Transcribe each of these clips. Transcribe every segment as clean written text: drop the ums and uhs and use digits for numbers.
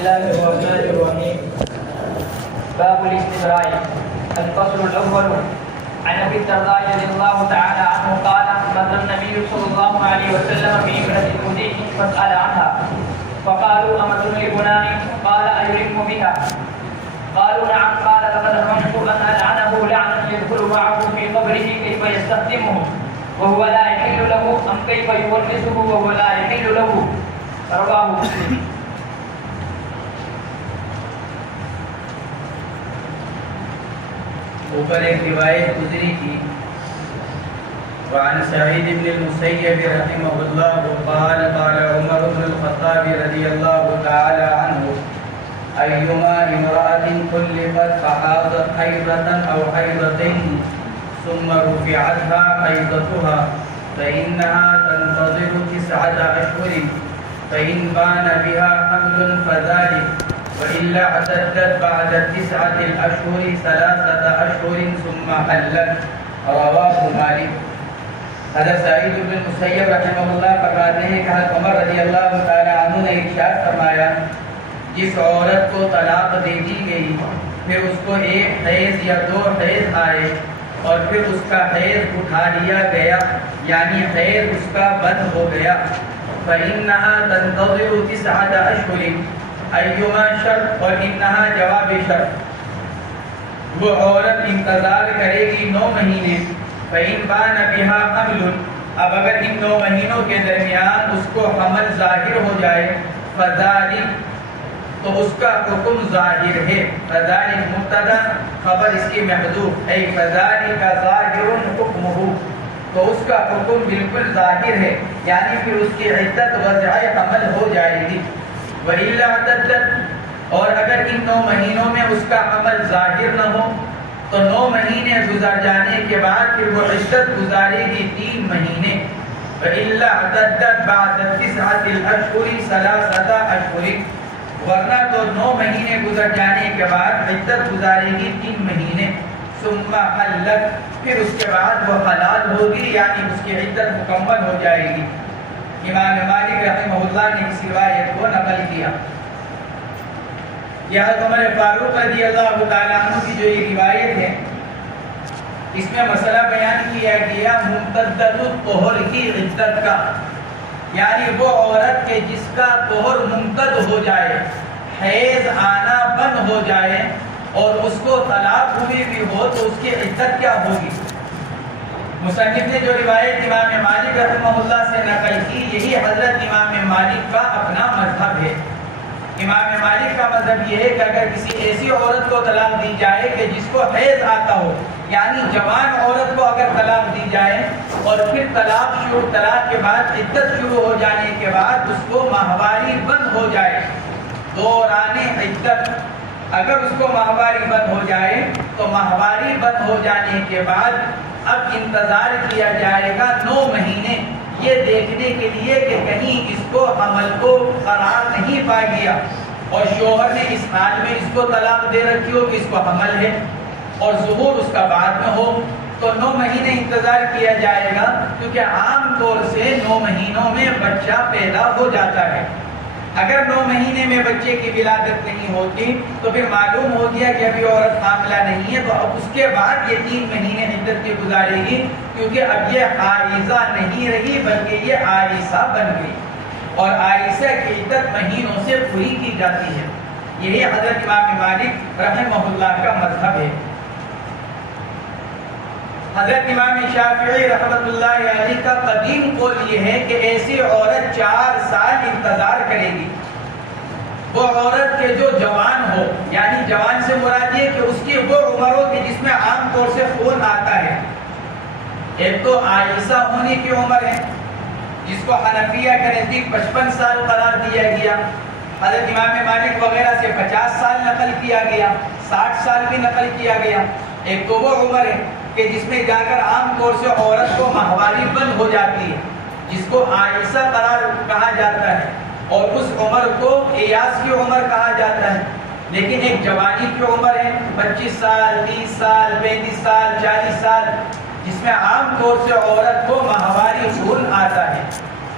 الله الرحمن الرحيم. باب الاستبراء. الفصل الأول. عن أبي الدرداء رضي الله تعالى عنه قال: مر النبي صلى الله عليه وسلم في امرأة المديح فسأل عنها فقالوا: أمة لفلان؟ قال: أيرم بها؟ قالوا: نعم. قال: لقد خشيت أن ألعنه لعنا يدخل معه في قبره كيف يستخدمه وهو لا يحل له أم كيف يورثه وهو لا يحل له. رواه مسلم. اوپر ایک روایت گزری تھی. وعن سعید بن المسیب رحمہ اللہ قال قال عمر بن الخطاب رضی اللہ تعالی عنہ: ایما امرأة طلقت فحاضت حیضة او حیضتين ثم رفعتها حیضتها فإنها تنتظر 9 أشهر فإن بان بها حمل فذلك وإلا اعتدت بعد 9 الأشهر 3 أشهر ثم حلت. رواه مالک. حضرت سعید بن مسیب رحمہ اللہ فرماتے ہیں کہ حضرت عمر رضی اللہ تعالی عنہ نے ارشاد فرمایا: جس عورت کو طلاق دے دی گئی پھر اس کو 1 حیض یا 2 حیض آئے اور پھر اس کا حیض اٹھا لیا گیا یعنی حیض اس کا بند ہو گیا، فإنها تنتظر 9 أشهر ایما شرط اور انہا جواب شرط، وہ عورت انتظار کرے گی 9 مہینے. فإن بان بها حمل، اب اگر ان 9 مہینوں کے درمیان اس کو حمل ظاہر ہو جائے، فذلك تو اس کا حکم ظاہر ہے. فذلك مبتدا، خبر اس کی محذوف ہے. فذلك ظاہر حکمہ، تو اس کا حکم بالکل ظاہر ہے یعنی پھر اس کی عدت وضع حمل ہو جائے گی. وَإِلَّا عَدَدَّتْ، اور اگر ان 9 مہینوں میں اس کا عمل ظاہر نہ ہو تو 9 مہینے گزر جانے کے بعد پھر وہ عدت گزارے گی 3 مہینے. وَإِلَّا عَدَدَّتْ بَعْدَ 9 الْأَشْهُرِ 3 أَشْهُرٍ، ورنہ تو 9 مہینے گزر جانے کے بعد عدت گزارے گی 3 مہینے. ثُمَّ حَلَّتْ، پھر اس کے بعد وہ حلال ہوگی یعنی اس کی عدت مکمل ہو جائے گی. امام مالک رحمہ اللہ نے اس روایت کو نقل کیا. یہ حضرت عمر فاروق رضی اللہ تعالیٰ عنہ کی جو یہ روایت ہے اس میں مسئلہ بیان کیا گیا ممتدۃ الطہر کی عدت کا، یعنی وہ عورت کے جس کا طہر ممتد ہو جائے، حیض آنا بند ہو جائے اور اس کو طلاق ہوئی بھی ہو تو اس کی عدت کیا ہوگی. مصنف نے جو روایت امام مالک رحمہ اللہ سے نقل کی، یہی حضرت امام مالک کا اپنا مذہب ہے. امام مالک کا مذہب یہ ہے کہ اگر کسی ایسی عورت کو طلاق دی جائے کہ جس کو حیض آتا ہو، یعنی جوان عورت کو اگر طلاق دی جائے اور پھر طلاق کے بعد عدت شروع ہو جانے کے بعد اس کو ماہواری بند ہو جائے، دوران عدت، اگر اس کو ماہواری بند ہو جائے تو ماہواری بند ہو جانے کے بعد اب انتظار کیا جائے گا 9 مہینے، یہ دیکھنے کے لیے کہ کہیں اس کو حمل کو قرار نہیں پا گیا اور شوہر نے اس حال میں اس کو طلاق دے رکھی ہو کہ اس کو حمل ہے اور ظہور اس کا بعد میں ہو، تو 9 مہینے انتظار کیا جائے گا، کیونکہ عام طور سے 9 مہینوں میں بچہ پیدا ہو جاتا ہے. اگر 9 مہینے میں بچے کی ولادت نہیں ہوتی تو پھر معلوم ہو گیا کہ ابھی عورت حاملہ نہیں ہے، تو اب اس کے بعد یہ 3 مہینے عدت کی گزارے گی، کیونکہ اب یہ حائضہ نہیں رہی بلکہ یہ عائسہ بن گئی اور عائسہ کی عدت مہینوں سے پوری کی جاتی ہے. یہی حضرت امام مالک رحمہ اللہ کا مذہب ہے. حضرت امام شافعی رحمۃ اللہ علیہ کا قدیم قول یہ ہے کہ ایسی عورت 4 سال انتظار کرے گی. وہ عورت کے جو جوان ہو، یعنی جوان سے مراد یہ کہ اس کی وہ عمر ہو کہ جس میں عام طور سے خون آتا ہے. ایک تو عائشہ ہونے کی عمر ہے جس کو حنفیہ کے نزدیک 55 سال قرار دیا گیا، حضرت امام مالک وغیرہ سے 50 سال نقل کیا گیا، 60 سال بھی نقل کیا گیا. ایک تو وہ عمر ہے کہ جس میں جا کر عام طور سے عورت کو ماہواری بند ہو جاتی ہے، جس کو عائشہ قرار کہا جاتا ہے اور اس عمر کو ایاس کی عمر کہا جاتا ہے. لیکن ایک جوانی کی عمر ہے 25 سال، 30 سال، 35 سال، 40 سال، جس میں عام طور سے عورت کو ماہواری خون آتا ہے.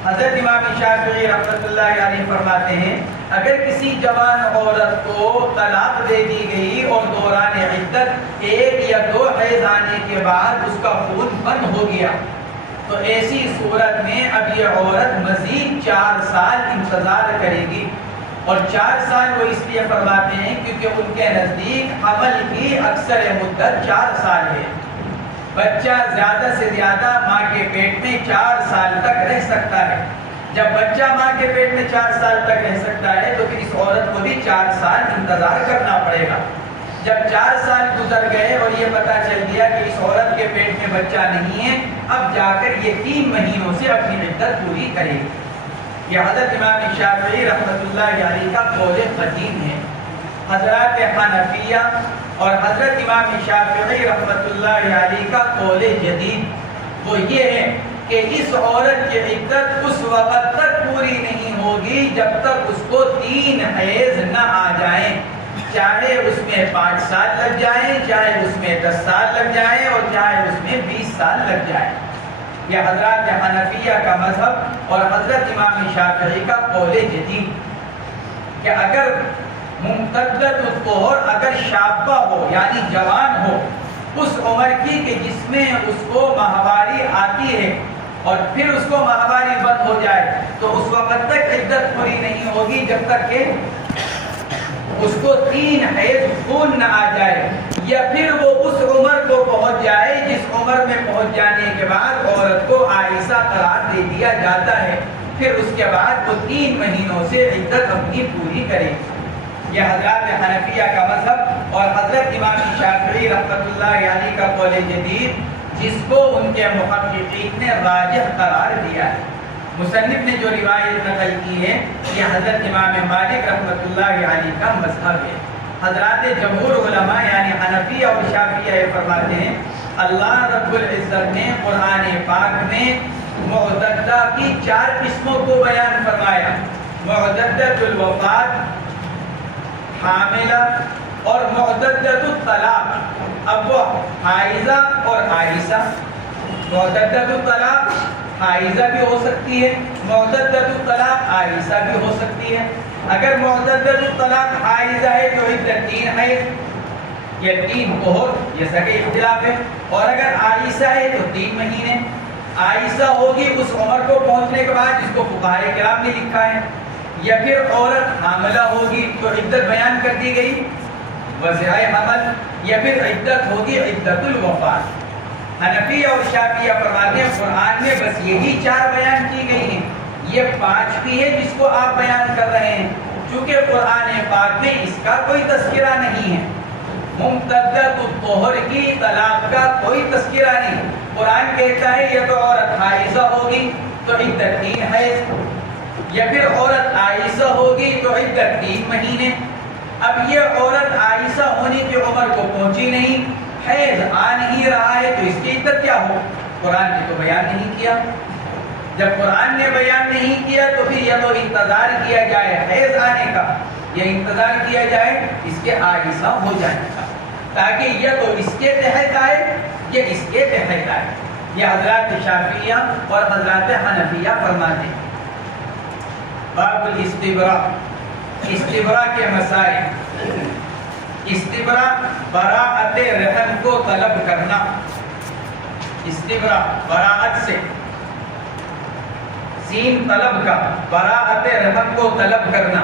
حضرت امام شافعی رحمۃ اللہ علیہ فرماتے ہیں اگر کسی جوان عورت کو طلاق دے دی گئی اور دوران عدت 1 یا 2 حیض آنے کے بعد اس کا خون بند ہو گیا تو ایسی صورت میں اب یہ عورت مزید 4 سال انتظار کرے گی، اور 4 سال وہ اس لیے فرماتے ہیں کیونکہ ان کے نزدیک حمل کی اکثر مدت 4 سال ہے۔ بچہ زیادہ سے زیادہ ماں کے پیٹ میں 4 سال تک رہ سکتا ہے۔ جب بچہ ماں کے پیٹ میں 4 سال تک رہ سکتا ہے تو پھر اس عورت کو بھی 4 سال انتظار کرنا پڑے گا۔ جب 4 سال گزر گئے اور یہ پتہ چل گیا کہ اس عورت کے پیٹ میں بچہ نہیں ہے، اب جا کر یہ 3 مہینوں سے اپنی عدت پوری کرے گی۔ یہ حضرت امام شافعی رحمۃ اللہ علیہ کا قول قدیم ہے۔ حضرات حنفیہ اور حضرت امام شافعی رحمۃ اللہ علیہ کا قول جدید وہ یہ ہے کہ اس عورت کی عدت اس وقت تک پوری نہیں ہوگی جب تک اس کو 3 حیض نہ آ جائیں، چاہے اس میں 5 سال لگ جائیں، چاہے اس میں 10 سال لگ جائیں، اور چاہے اس میں 20 سال لگ جائیں۔ یہ حضرات حنفیہ کا مذہب اور حضرت امام شافعی کا قول جدید کہ اگر ممتدت الطہر اگر شابہ ہو یعنی جوان ہو اس عمر کی کہ جس میں اس کو ماہواری آتی ہے اور پھر اس کو ماہواری بند ہو جائے تو اس وقت تک عدت پوری نہیں ہوگی جب تک کہ اس کو 3 حیض خون نہ آ جائے، یا پھر وہ اس عمر کو پہنچ جائے جس عمر میں پہنچ جانے کے بعد عورت کو عائشہ قرار دے دیا جاتا ہے، پھر اس کے بعد وہ 3 مہینوں سے عدت اپنی پوری کرے۔ یہ حضرات حنفیہ کا مذہب اور حضرت امام شافعی رحمۃ اللہ علیہ کا قول جدید جس کو ان کے محققین نے راجح قرار دیا ہے۔ مصنف نے جو روایت نقل کی ہے یہ حضرت امام مالک رحمۃ اللہ علیہ کا مذہب ہے۔ حضرات جمہور علماء یعنی حنفیہ اور شافعیہ فرماتے ہیں اللہ رب العزت نے قرآن پاک میں معتدہ کی 4 قسموں کو بیان فرمایا، معتدۃ الوفات، حاملہ اور معتدۃ الطلاق۔ اب وہ حائضہ اور عائشہ، معتدۃ الطلاق حائضہ بھی ہو سکتی ہے، معتدۃ الطلاق عائشہ بھی ہو سکتی ہے۔ اگر معتدۃ الطلاق حائضہ ہے تو عدت 3 حیض یا 3 طہر، جیسا کہ اختلاف ہے، اور اگر عائشہ ہے تو 3 مہینے۔ عائشہ ہوگی اس عمر کو پہنچنے کے بعد جس کو فقہائے کرام نے لکھا ہے، یا پھر عورت حاملہ ہوگی تو عدت بیان کر دی گئی وضع حمل، یا پھر عدت ہوگی عدت الوفات۔ حنفیہ اور شافعیہ فرماتے ہیں قرآن میں بس یہی 4 بیان کی گئی ہیں، یہ 5ویں ہے جس کو آپ بیان کر رہے ہیں، چونکہ قرآن پاک میں اس کا کوئی تذکرہ نہیں ہے۔ ممتدۃ الطہر کی طلاق کا کوئی تذکرہ نہیں۔ قرآن کہتا ہے یا تو عورت حائضہ ہوگی تو عدت 3 حیض، یا پھر عورت عائشہ ہوگی تو عدت 3 مہینے۔ اب یہ عورت عائشہ ہونے کی عمر کو پہنچی نہیں، حیض آ نہیں رہا ہے تو اس کی عدت کیا ہو؟ قرآن نے تو بیان نہیں کیا۔ جب قرآن نے بیان نہیں کیا تو پھر یہ تو انتظار کیا جائے حیض آنے کا، یہ انتظار کیا جائے اس کے عائشہ ہو جانے کا، تاکہ یہ تو اس کے تحت آئے یہ اس کے تحت آئے۔ یہ حضرات شافعیہ اور حضرات حنفیہ فرماتے ہیں۔ باب الاستبراء، استبراء کے مسائل۔ استبراء براءت رحم کو طلب کرنا، استبراء براءت سے سین طلب کا، براءت رحم کو طلب کرنا۔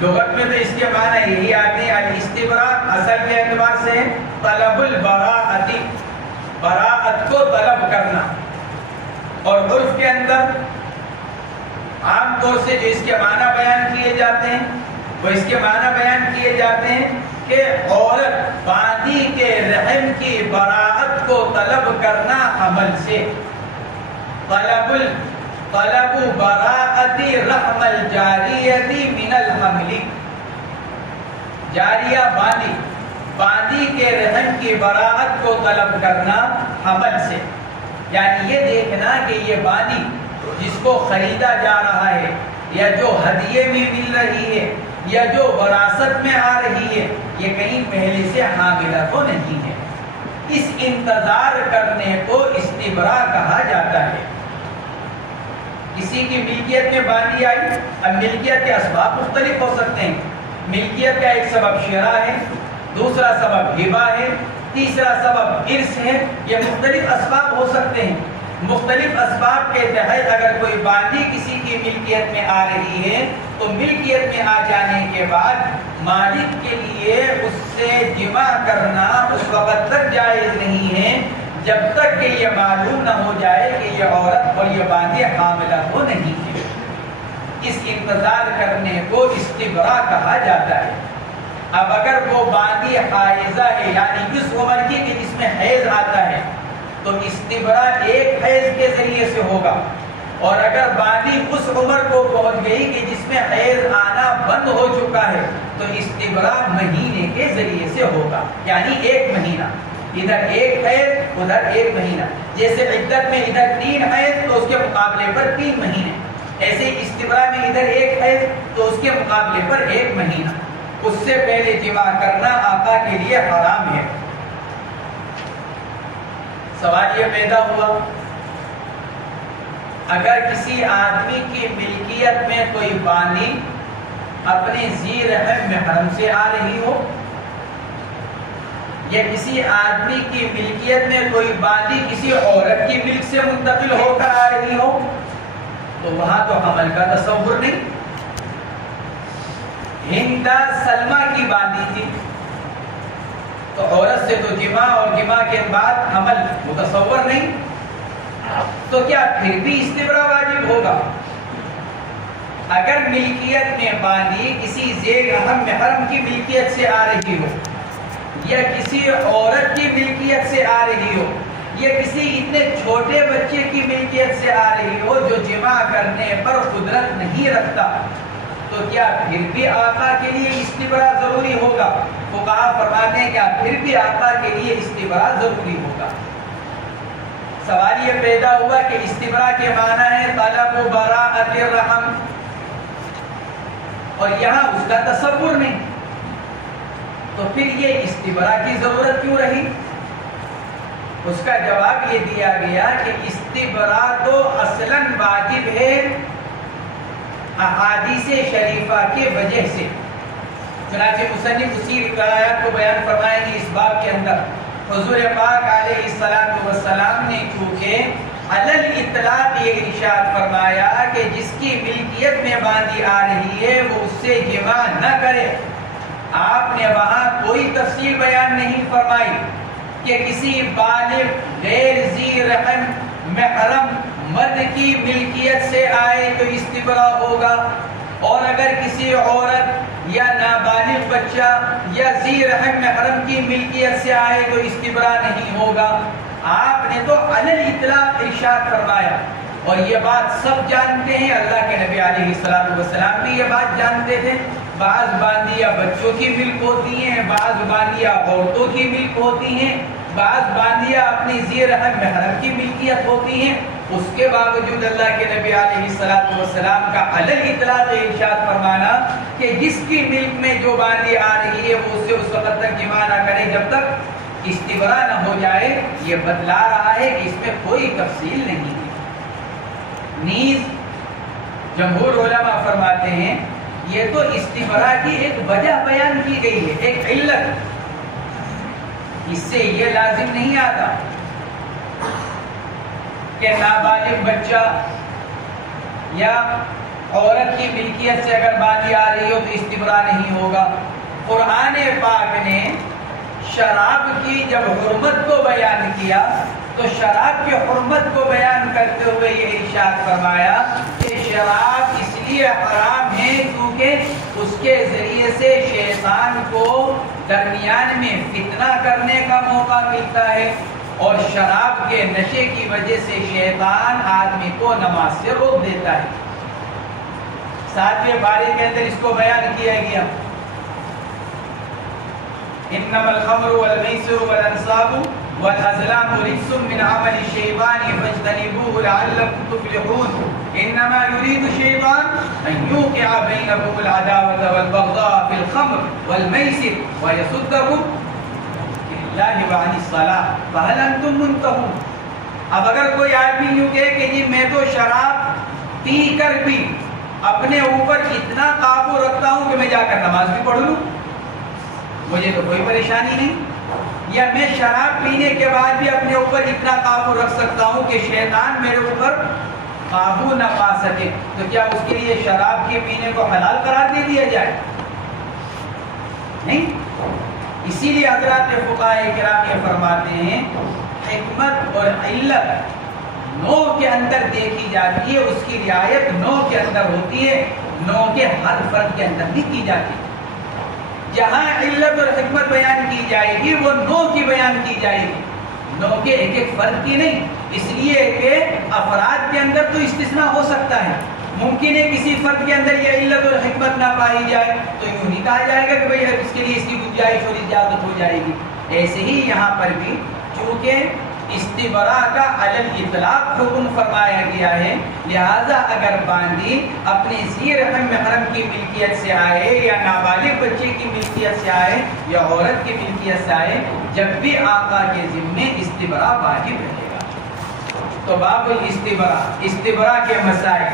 لغت میں تو اس کے معنی یہی آتے ہیں، الاستبراء اصل کے اعتبار سے طلب البراءت، براءت کو طلب کرنا، اور عرف کے اندر عام طور سے جو اس کے معنی بیان کیے جاتے ہیں وہ اس کے معنی بیان کیے جاتے ہیں کہ عورت باندی کے رحم کی براءت کو طلب کرنا حمل سے، طلب براءت رحم الجاریۃ من الحمل، جاریہ باندی کے رحم کی براءت کو طلب کرنا حمل سے، یعنی یہ دیکھنا کہ یہ باندی جس کو خریدا جا رہا ہے یا جو ہدیے میں مل رہی ہے یا جو وراثت میں آ رہی ہے یہ کہیں پہلے سے حاملہ تو نہیں ہے۔ اس انتظار کرنے کو استبراء کہا جاتا ہے۔ کسی کی ملکیت میں باندھی آئی، اب ملکیت کے اسباب مختلف ہو سکتے ہیں۔ ملکیت کا ایک سبب شراء ہے، دوسرا سبب ہبہ ہے، تیسرا سبب ارث ہے، یہ مختلف اسباب ہو سکتے ہیں۔ مختلف اسباب کے تحت اگر کوئی باندھی کسی کی ملکیت میں آ رہی ہے تو ملکیت میں آ جانے کے بعد مالک کے لیے اس سے جمع کرنا اس وقت تک جائز نہیں ہے جب تک کہ یہ معلوم نہ ہو جائے کہ یہ عورت اور یہ باندھی حاملہ تو نہیں ہے۔ اس انتظار کرنے کو استبراء کہا جاتا ہے۔ اب اگر وہ باندھی حائضہ ہے یعنی اس عمر کی کہ جس میں حیض آتا ہے تو استبراء ایک حیض کے ذریعے سے ہوگا، اور اگر باندھی اس عمر کو پہنچ گئی کہ جس میں حیض آنا بند ہو چکا ہے تو استبراء مہینے کے ذریعے سے ہوگا، یعنی ایک مہینہ، ادھر ایک حیض ادھر ایک مہینہ۔ جیسے عدت میں ادھر 3 حیض تو اس کے مقابلے پر 3 مہینے، ایسے استبراء میں ادھر ایک حیض تو اس کے مقابلے پر 1 مہینہ۔ اس سے پہلے جمع کرنا آقا کے لیے حرام ہے۔ سوال یہ پیدا ہوا، اگر کسی آدمی کی ملکیت میں کوئی باندھی اپنے ذی رحم محرم سے آ رہی ہو، یا کسی آدمی کی ملکیت میں کوئی باندھی کسی عورت کی ملک سے منتقل ہو کر آ رہی ہو، تو وہاں تو حمل کا تصور نہیں۔ ہندا سلمہ کی باندھی تھی تو عورت سے تو جمع اور جمع کے بعد حمل متصور نہیں، تو کیا پھر بھی استبراء واجب ہوگا؟ اگر ملکیت میں باندھی کسی ذی رحم محرم کی ملکیت سے آ رہی ہو، یا کسی عورت کی ملکیت سے آ رہی ہو، یا کسی اتنے چھوٹے بچے کی ملکیت سے آ رہی ہو جو جمع کرنے پر قدرت نہیں رکھتا، تو کیا پھر بھی آقا کے لیے استبراء ضروری ہوگا؟ فقہاء فرماتے ہیں کیا پھر بھی آقا کے لیے استبراء ضروری ہوگا؟ سوال یہ پیدا ہوا کہ استبراء کے معنی ہے طلب براءۃ الرحم، اور یہاں اس کا تصور نہیں، تو پھر یہ استبراء کی ضرورت کیوں رہی؟ اس کا جواب یہ دیا گیا کہ استبراء تو اصلاً واجب ہے احادیث شریفہ کے وجہ سے۔ چنانچہ مصنف اسی روایات کو بیان فرمائیں گے اس باب کے اندر۔ حضور پاک علیہ السلام نے چونکہ علی الاطلاق یہ ارشاد فرمایا کہ جس کی ملکیت میں باندھی آ رہی ہے وہ اس سے جمع نہ کرے، آپ نے وہاں کوئی تفصیل بیان نہیں فرمائی کہ کسی بالغ غیر ذی رحم محرم مرد کی ملکیت سے آئے تو استبراء ہوگا، اور اگر کسی عورت یا نابالغ بچہ یا ذی رحم محرم کی ملکیت سے آئے تو استبراء نہیں ہوگا۔ آپ نے تو علی الاطلاق ارشاد فرمایا، اور یہ بات سب جانتے ہیں، اللہ کے نبی علیہ السلام بھی یہ بات جانتے تھے۔ بعض باندیاں بچوں کی ملک ہوتی ہیں، بعض باندیاں عورتوں کی ملک ہوتی ہیں، بعض باندیاں اپنی ذی رحم محرم کی ملکیت ہوتی ہیں، اس کے باوجود اللہ کے نبی علیہ السلام کا علی الاطلاق ارشاد فرمانا کہ جس کی ملک میں جو باندھی آ رہی ہے وہ اسے اس وقت تک جمع نہ کرے جب تک استبراء نہ ہو جائے، یہ بتلا رہا ہے کہ اس میں کوئی تفصیل نہیں ہے۔ نیز جمہور علماء فرماتے ہیں یہ تو استبراء کی ایک وجہ بیان کی گئی ہے، ایک علت، اس سے یہ لازم نہیں آتا کہ نابالغ بچہ یا عورت کی ملکیت سے اگر باندھی آ رہی ہو تو استبراء نہیں ہوگا۔ قرآن پاک نے شراب کی جب حرمت کو بیان کیا تو شراب کی حرمت کو بیان کرتے ہوئے یہ ارشاد فرمایا کہ شراب اس لیے حرام ہے کیونکہ اس کے ذریعے سے شیطان کو درمیان میں فتنہ کرنے کا موقع ملتا ہے، اور شراب کے نشے کی وجہ سے شیطان آدمی کو نماز سے روک دیتا ہے۔ 7ویں پارے کے اندر اس کو بیان کیا گیا، انما الخمر والمیسر والانصاب والازلام رجس من عمل الشیطان فاجتنبوه لعلکم تفلحون انما يريد الشیطان ان یوقع بینکم العداوة والبغضاء في الخمر والمیسر ویصدکم اللہ وعن الصلاۃ فهل انتم منتهون. اب اگر کوئی آدمی یوں کہے کہ جی میں تو شراب پی کر بھی اپنے اوپر اتنا قابو رکھتا ہوں کہ میں جا کر نماز بھی پڑھ لوں، مجھے تو کوئی پریشانی نہیں، یا میں شراب پینے کے بعد بھی اپنے اوپر اتنا قابو رکھ سکتا ہوں کہ شیطان میرے اوپر قابو نہ پا سکے، تو کیا اس کے لیے شراب کے پینے کو حلال قرار دے دیا جائے؟ نہیں. اسی لیے حضرات فقہاء کرام یہ فرماتے ہیں حکمت اور علت نو کے اندر دیکھی جاتی ہے، اس کی رعایت نو کے اندر ہوتی ہے، نو کے ہر فرد کے اندر بھی کی جاتی ہے. جہاں علت اور حکمت بیان کی جائے گی وہ نو کی بیان کی جائے گی، نو کے ایک ایک فرد کی نہیں. اس لیے کہ افراد کے اندر تو استثناء ہو سکتا ہے، ممکن ہے کسی فرد کے اندر یہ علت اور حکمت نہ پائی جائے تو یوں نہیں کہا جائے گا کہ بھئی اس کے لیے اس کی گنجائش اور اجازت ہو جائے گی. ایسے ہی یہاں پر بھی چونکہ استبراء کا علی الاطلاق حکم فرمایا گیا ہے، لہذا اگر باندی اپنے ذی رحم محرم کی ملکیت سے آئے یا نابالغ بچے کی ملکیت سے آئے یا عورت کی ملکیت سے آئے، جب بھی آقا کے ذمے استبراء واجب رہے گا. تو باب الاستبراء، استبراء کے مسائل،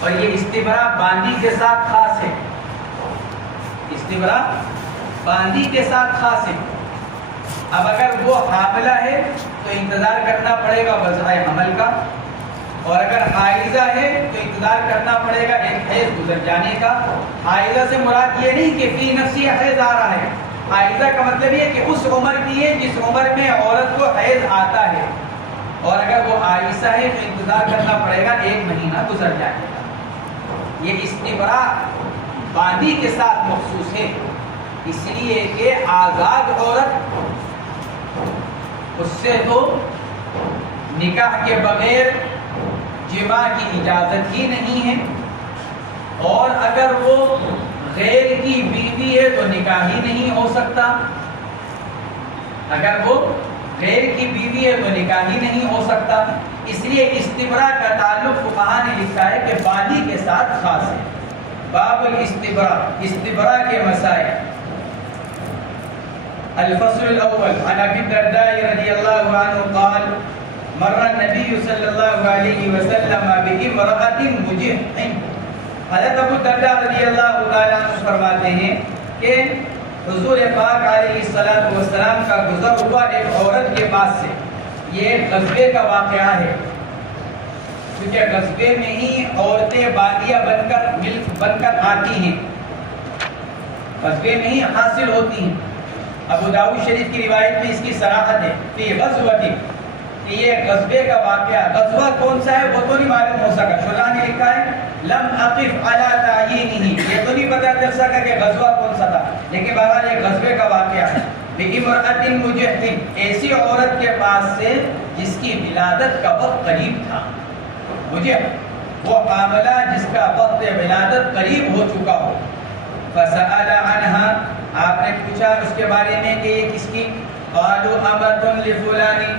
اور یہ استبراء باندی کے ساتھ خاص ہے، استبراء باندی کے ساتھ خاص ہے. اب اگر وہ حاملہ ہے تو انتظار کرنا پڑے گا وضع حمل کا، اور اگر حائضہ ہے تو انتظار کرنا پڑے گا ایک حیض گزر جانے کا. حائضہ سے مراد یہ نہیں کہ فی نفسی حیض آ رہا ہے، حائضہ کا مطلب یہ کہ اس عمر کی ہے جس عمر میں عورت کو حیض آتا ہے، اور اگر وہ عائشہ ہے تو انتظار کرنا پڑے گا 1 مہینہ گزر جانے کا. یہ استبراء باندی کے ساتھ مخصوص ہے، اس لیے کہ آزاد عورت اس سے تو نکاح کے بغیر جماع کی اجازت ہی نہیں ہے، اور اگر وہ غیر کی بیوی ہے تو نکاح ہی نہیں ہو سکتا. اگر وہ غیر کی بیوی ہے تو نکاح ہی نہیں ہو سکتا. اس لیے استبراء کا تعلق فقہاء نے لکھا ہے کہ باندی کے ساتھ خاص ہے. باب الاستبراء، استبراء کے مسائل. الفصل الاول عن ابي الدرداء رضي الله عنه قال مر النبي صلى الله عليه وسلم بامرأة مجح. حضرت ابو الدرداء رضی اللہ تعالیٰ عنہ فرماتے ہیں کہ حضور پاک علیہ الصلوۃ والسلام کا گزر ہوا ایک عورت کے پاس سے. یہ غزوے کا واقعہ ہے، کیونکہ غزوے میں ہی عورتیں باندیاں بن کر آتی ہیں، غزوے میں ہی حاصل ہوتی ہیں. ابو داؤد شریف کی روایت میں اس کی صراحت ہے کہ یہ غزوہ کہ یہ غزوے کا واقعہ. غزوہ کون سا ہے وہ تو نہیں معلوم ہو سکا. شجاع نے لکھا ہے لم اقف علی تعیینہ، یہ تو نہیں پتہ چل سکا کہ غزوہ کون سا تھا، لیکن بہرحال یہ غزوے کا واقعہ ہے. بامرأۃ مجح، ایسی عورت کے پاس سے جس کی ولادت کا وقت قریب تھا. مجح وہ حاملہ جس کا وقت ولادت قریب ہو چکا ہو. فسأل عنہا، آپ نے پوچھا اس کے بارے میں کہ یہ کس کی؟ قالوا امۃ لفلانی،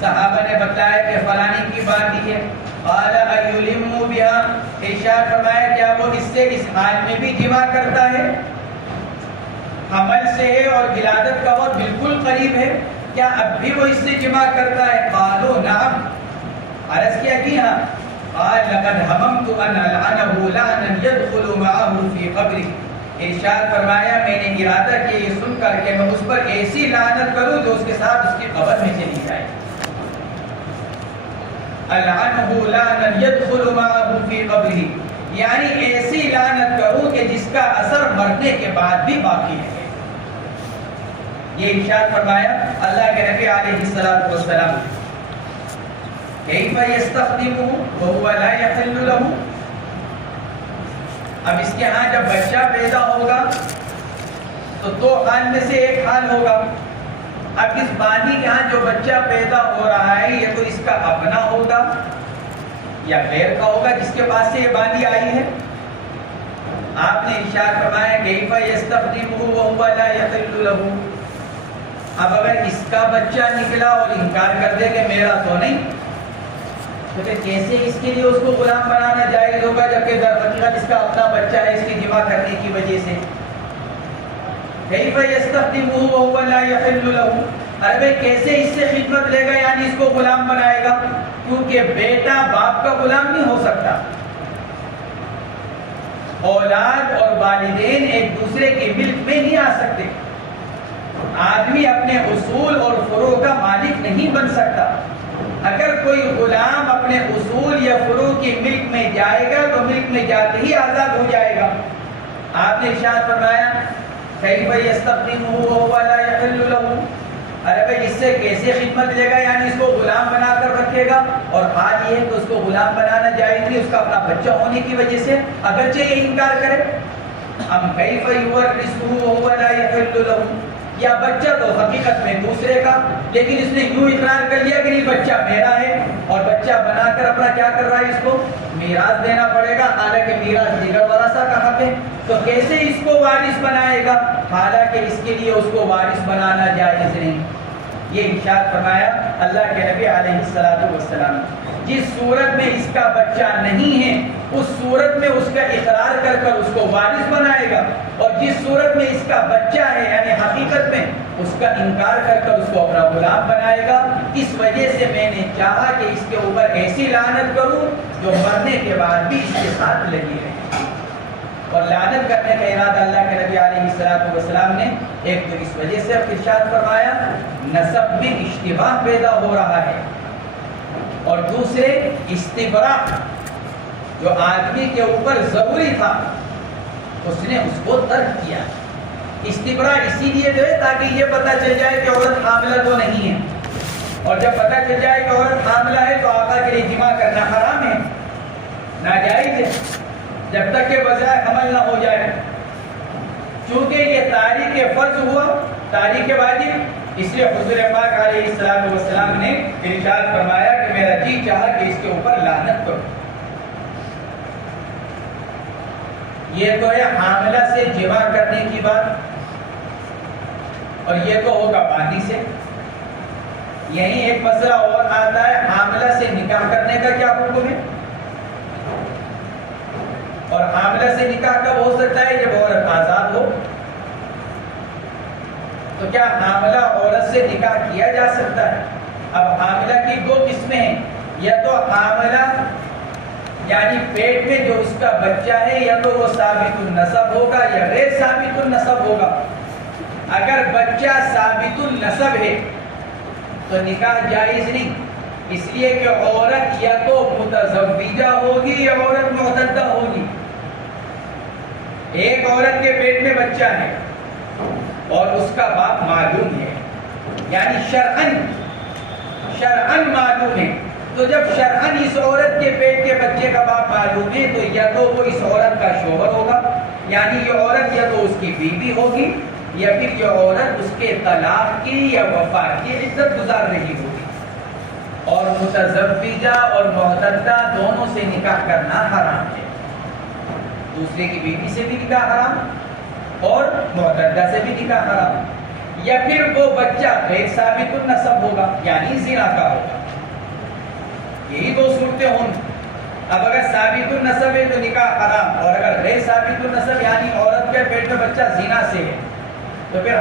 صحابہ نے بتلایا کہ فلانی کی باندی ہے. قال ایلم بها، ارشاد فرمایا کیا وہ اس سے اس حال میں بھی جماع کرتا ہے؟ حمل سے ہے اور ولادت کا وقت بالکل قریب ہے، کیا اب بھی وہ اس سے جماع کرتا ہے؟ قالوا نعم، عرض کیا جی ہاں. قال لقد هممت ان العنه لعنا يدخل معه في قبره، ارشاد فرمایا میں نے ارادہ کیا یہ سن کر کہ میں اس پر ایسی لعنت کروں جو اس کے ساتھ اس کی قبر میں چلی جائے. العنه لعنا يدخل معه في قبره، یعنی ایسی لعنت کروں کہ جس کا اثر مرنے کے بعد بھی باقی ہے. یہ ارشاد فرمایا اللہ کے نبی علیہ الصلوۃ والسلام. کیف یستخدمه وهو لا يحل له، اب اس کے ہاں جب بچہ پیدا ہوگا تو 2 حال میں سے ایک حال ہوگا. اب اس باندی کے ہاں جو بچہ پیدا ہو رہا ہے یہ تو اس کا اپنا ہوگا یا غیر کا ہوگا جس کے پاس سے یہ باندی آئی ہے. آپ نے ارشاد فرمایا کیف یستخدمه وهو لا يحل له. اب اگر اس کا بچہ نکلا اور انکار کر دے کہ میرا تو نہیں، تو پھر کیسے اس کے لیے اس کو غلام بنانا جائز ہوگا جبکہ در حقیقت اس کا اپنا بچہ ہے اس کی جماع کرنے کی وجہ سے. کیف یستخدمه وهو لا يحل له، ارے بھائی کیسے اس سے خدمت لے گا، یعنی اس کو غلام بنائے گا؟ کیونکہ بیٹا باپ کا غلام نہیں ہو سکتا. اولاد اور والدین ایک دوسرے کی ملک میں نہیں آ سکتے. آدمی اپنے اصول اور فروع کا مالک نہیں بن سکتا. اگر کوئی غلام اپنے اصول یا فروع کی ملک میں جائے گا تو ملک میں جاتے ہی آزاد ہو جائے گا. آپ نے ارشاد فرمایا کیف یستخدمہ وہو لا یحل لہ. ارے بھائی اس سے کیسے خدمت لے گا، یعنی اس کو غلام بنا کر رکھے گا. اور حال یہ ہے کہ اس کو غلام بنانا جائز نہیں اس کا اپنا بچہ ہونے کی وجہ سے، اگرچہ یہ انکار کرے. ام کیف یورثہ وہو لا یحل لہ. یا بچہ تو حقیقت میں دوسرے کا، لیکن اس نے یوں اقرار کر لیا کہ نہیں بچہ میرا ہے، اور بچہ بنا کر اپنا کیا کر رہا ہے، اس کو میراث دینا پڑے گا، حالانکہ میراث دیگر ورثہ کا حق ہے. تو کیسے اس کو وارث بنائے گا، حالانکہ اس کے لیے اس کو وارث بنانا جائز نہیں. یہ ارشاد فرمایا اللہ کے نبی علیہ الصلوۃ والسلام، جس صورت میں اس کا بچہ نہیں ہے اس صورت میں اس کا اقرار کر کر اس کو وارث بنائے گا، اور جس صورت میں اس کا بچہ ہے یعنی حقیقت میں اس کا انکار کر کر اس کو اپنا غلام بنائے گا. اس وجہ سے میں نے چاہا کہ اس کے اوپر ایسی لعنت کروں جو مرنے کے بعد بھی اس کے ساتھ لگی رہے. اور لعنت کرنے کا ارادہ اللہ کے نبی علیہ الصلوۃ والسلام نے ایک تو اس وجہ سے ارشاد فرمایا نسب میں اشتباہ پیدا ہو رہا ہے، اور دوسرے استبراء جو آدمی کے اوپر ضروری تھا اس نے اس کو ترک کیا. استبراء اسی لیے جو ہے تاکہ یہ پتہ چل جائے کہ عورت حاملہ تو نہیں ہے، اور جب پتہ چل جائے کہ عورت حاملہ ہے تو آقا کے لیے جماع کرنا حرام ہے، ناجائز ہے، جب تک کہ بجائے حمل نہ ہو جائے. چونکہ یہ تاریخ فرض ہوا، تاریخ واجب، اس لیے حضور پاک علیہ الصلوۃ والسلام نے ارشاد فرمایا کہ میرا جی چاہا کہ اس کے اوپر لعنت کرو. یہ تو ہے حاملہ سے جماع کرنے کی بات، اور یہ تو ہوگا پانی سے. یہی ایک مسئلہ اور آتا ہے حاملہ سے نکاح کرنے کا کیا حکم ہے. اور حاملہ سے نکاح کب ہو سکتا ہے؟ جب عورت آزاد ہو. تو کیا حاملہ عورت سے نکاح کیا جا سکتا ہے؟ اب حاملہ کی دو قسمیں ہیں، یا تو حاملہ یعنی پیٹ میں جو اس کا بچہ ہے یا تو وہ ثابت النسب ہوگا یا غیر ثابت النسب ہوگا. اگر بچہ ثابت النسب ہے تو نکاح جائز نہیں، اس لیے کہ عورت یا تو متزوجہ ہوگی یا عورت معتدہ ہوگی. ایک عورت کے پیٹ میں بچہ ہے اور اس کا باپ معلوم ہے، یعنی شرعاً معلوم ہے. تو جب شرعاً اس عورت کے پیٹ کے بچے کا باپ معلوم ہے تو یا تو وہ اس عورت کا شوہر ہوگا، یعنی یہ عورت یا تو اس کی بیوی ہوگی یا پھر یہ عورت اس کے طلاق کی یا وفات کی عدت گزار رہی ہوگی. اور متزوجہ اور معتدہ دونوں سے نکاح کرنا حرام ہے. دوسرے کی بیوی سے بھی نکاح حرام اور معتدہ سے بھی نکاح حرام. یا پھر وہ بچہ غیر ثابت النسب ہوگا یعنی زنا کا ہوگا. یہی دو صورتیں ہوں. اب اگر ثابت النسب ہے تو نکاح حرام، اور اگر غیر ثابت النسب یعنی عورت کے پیٹ میں بچہ زنا سے ہے تو پھر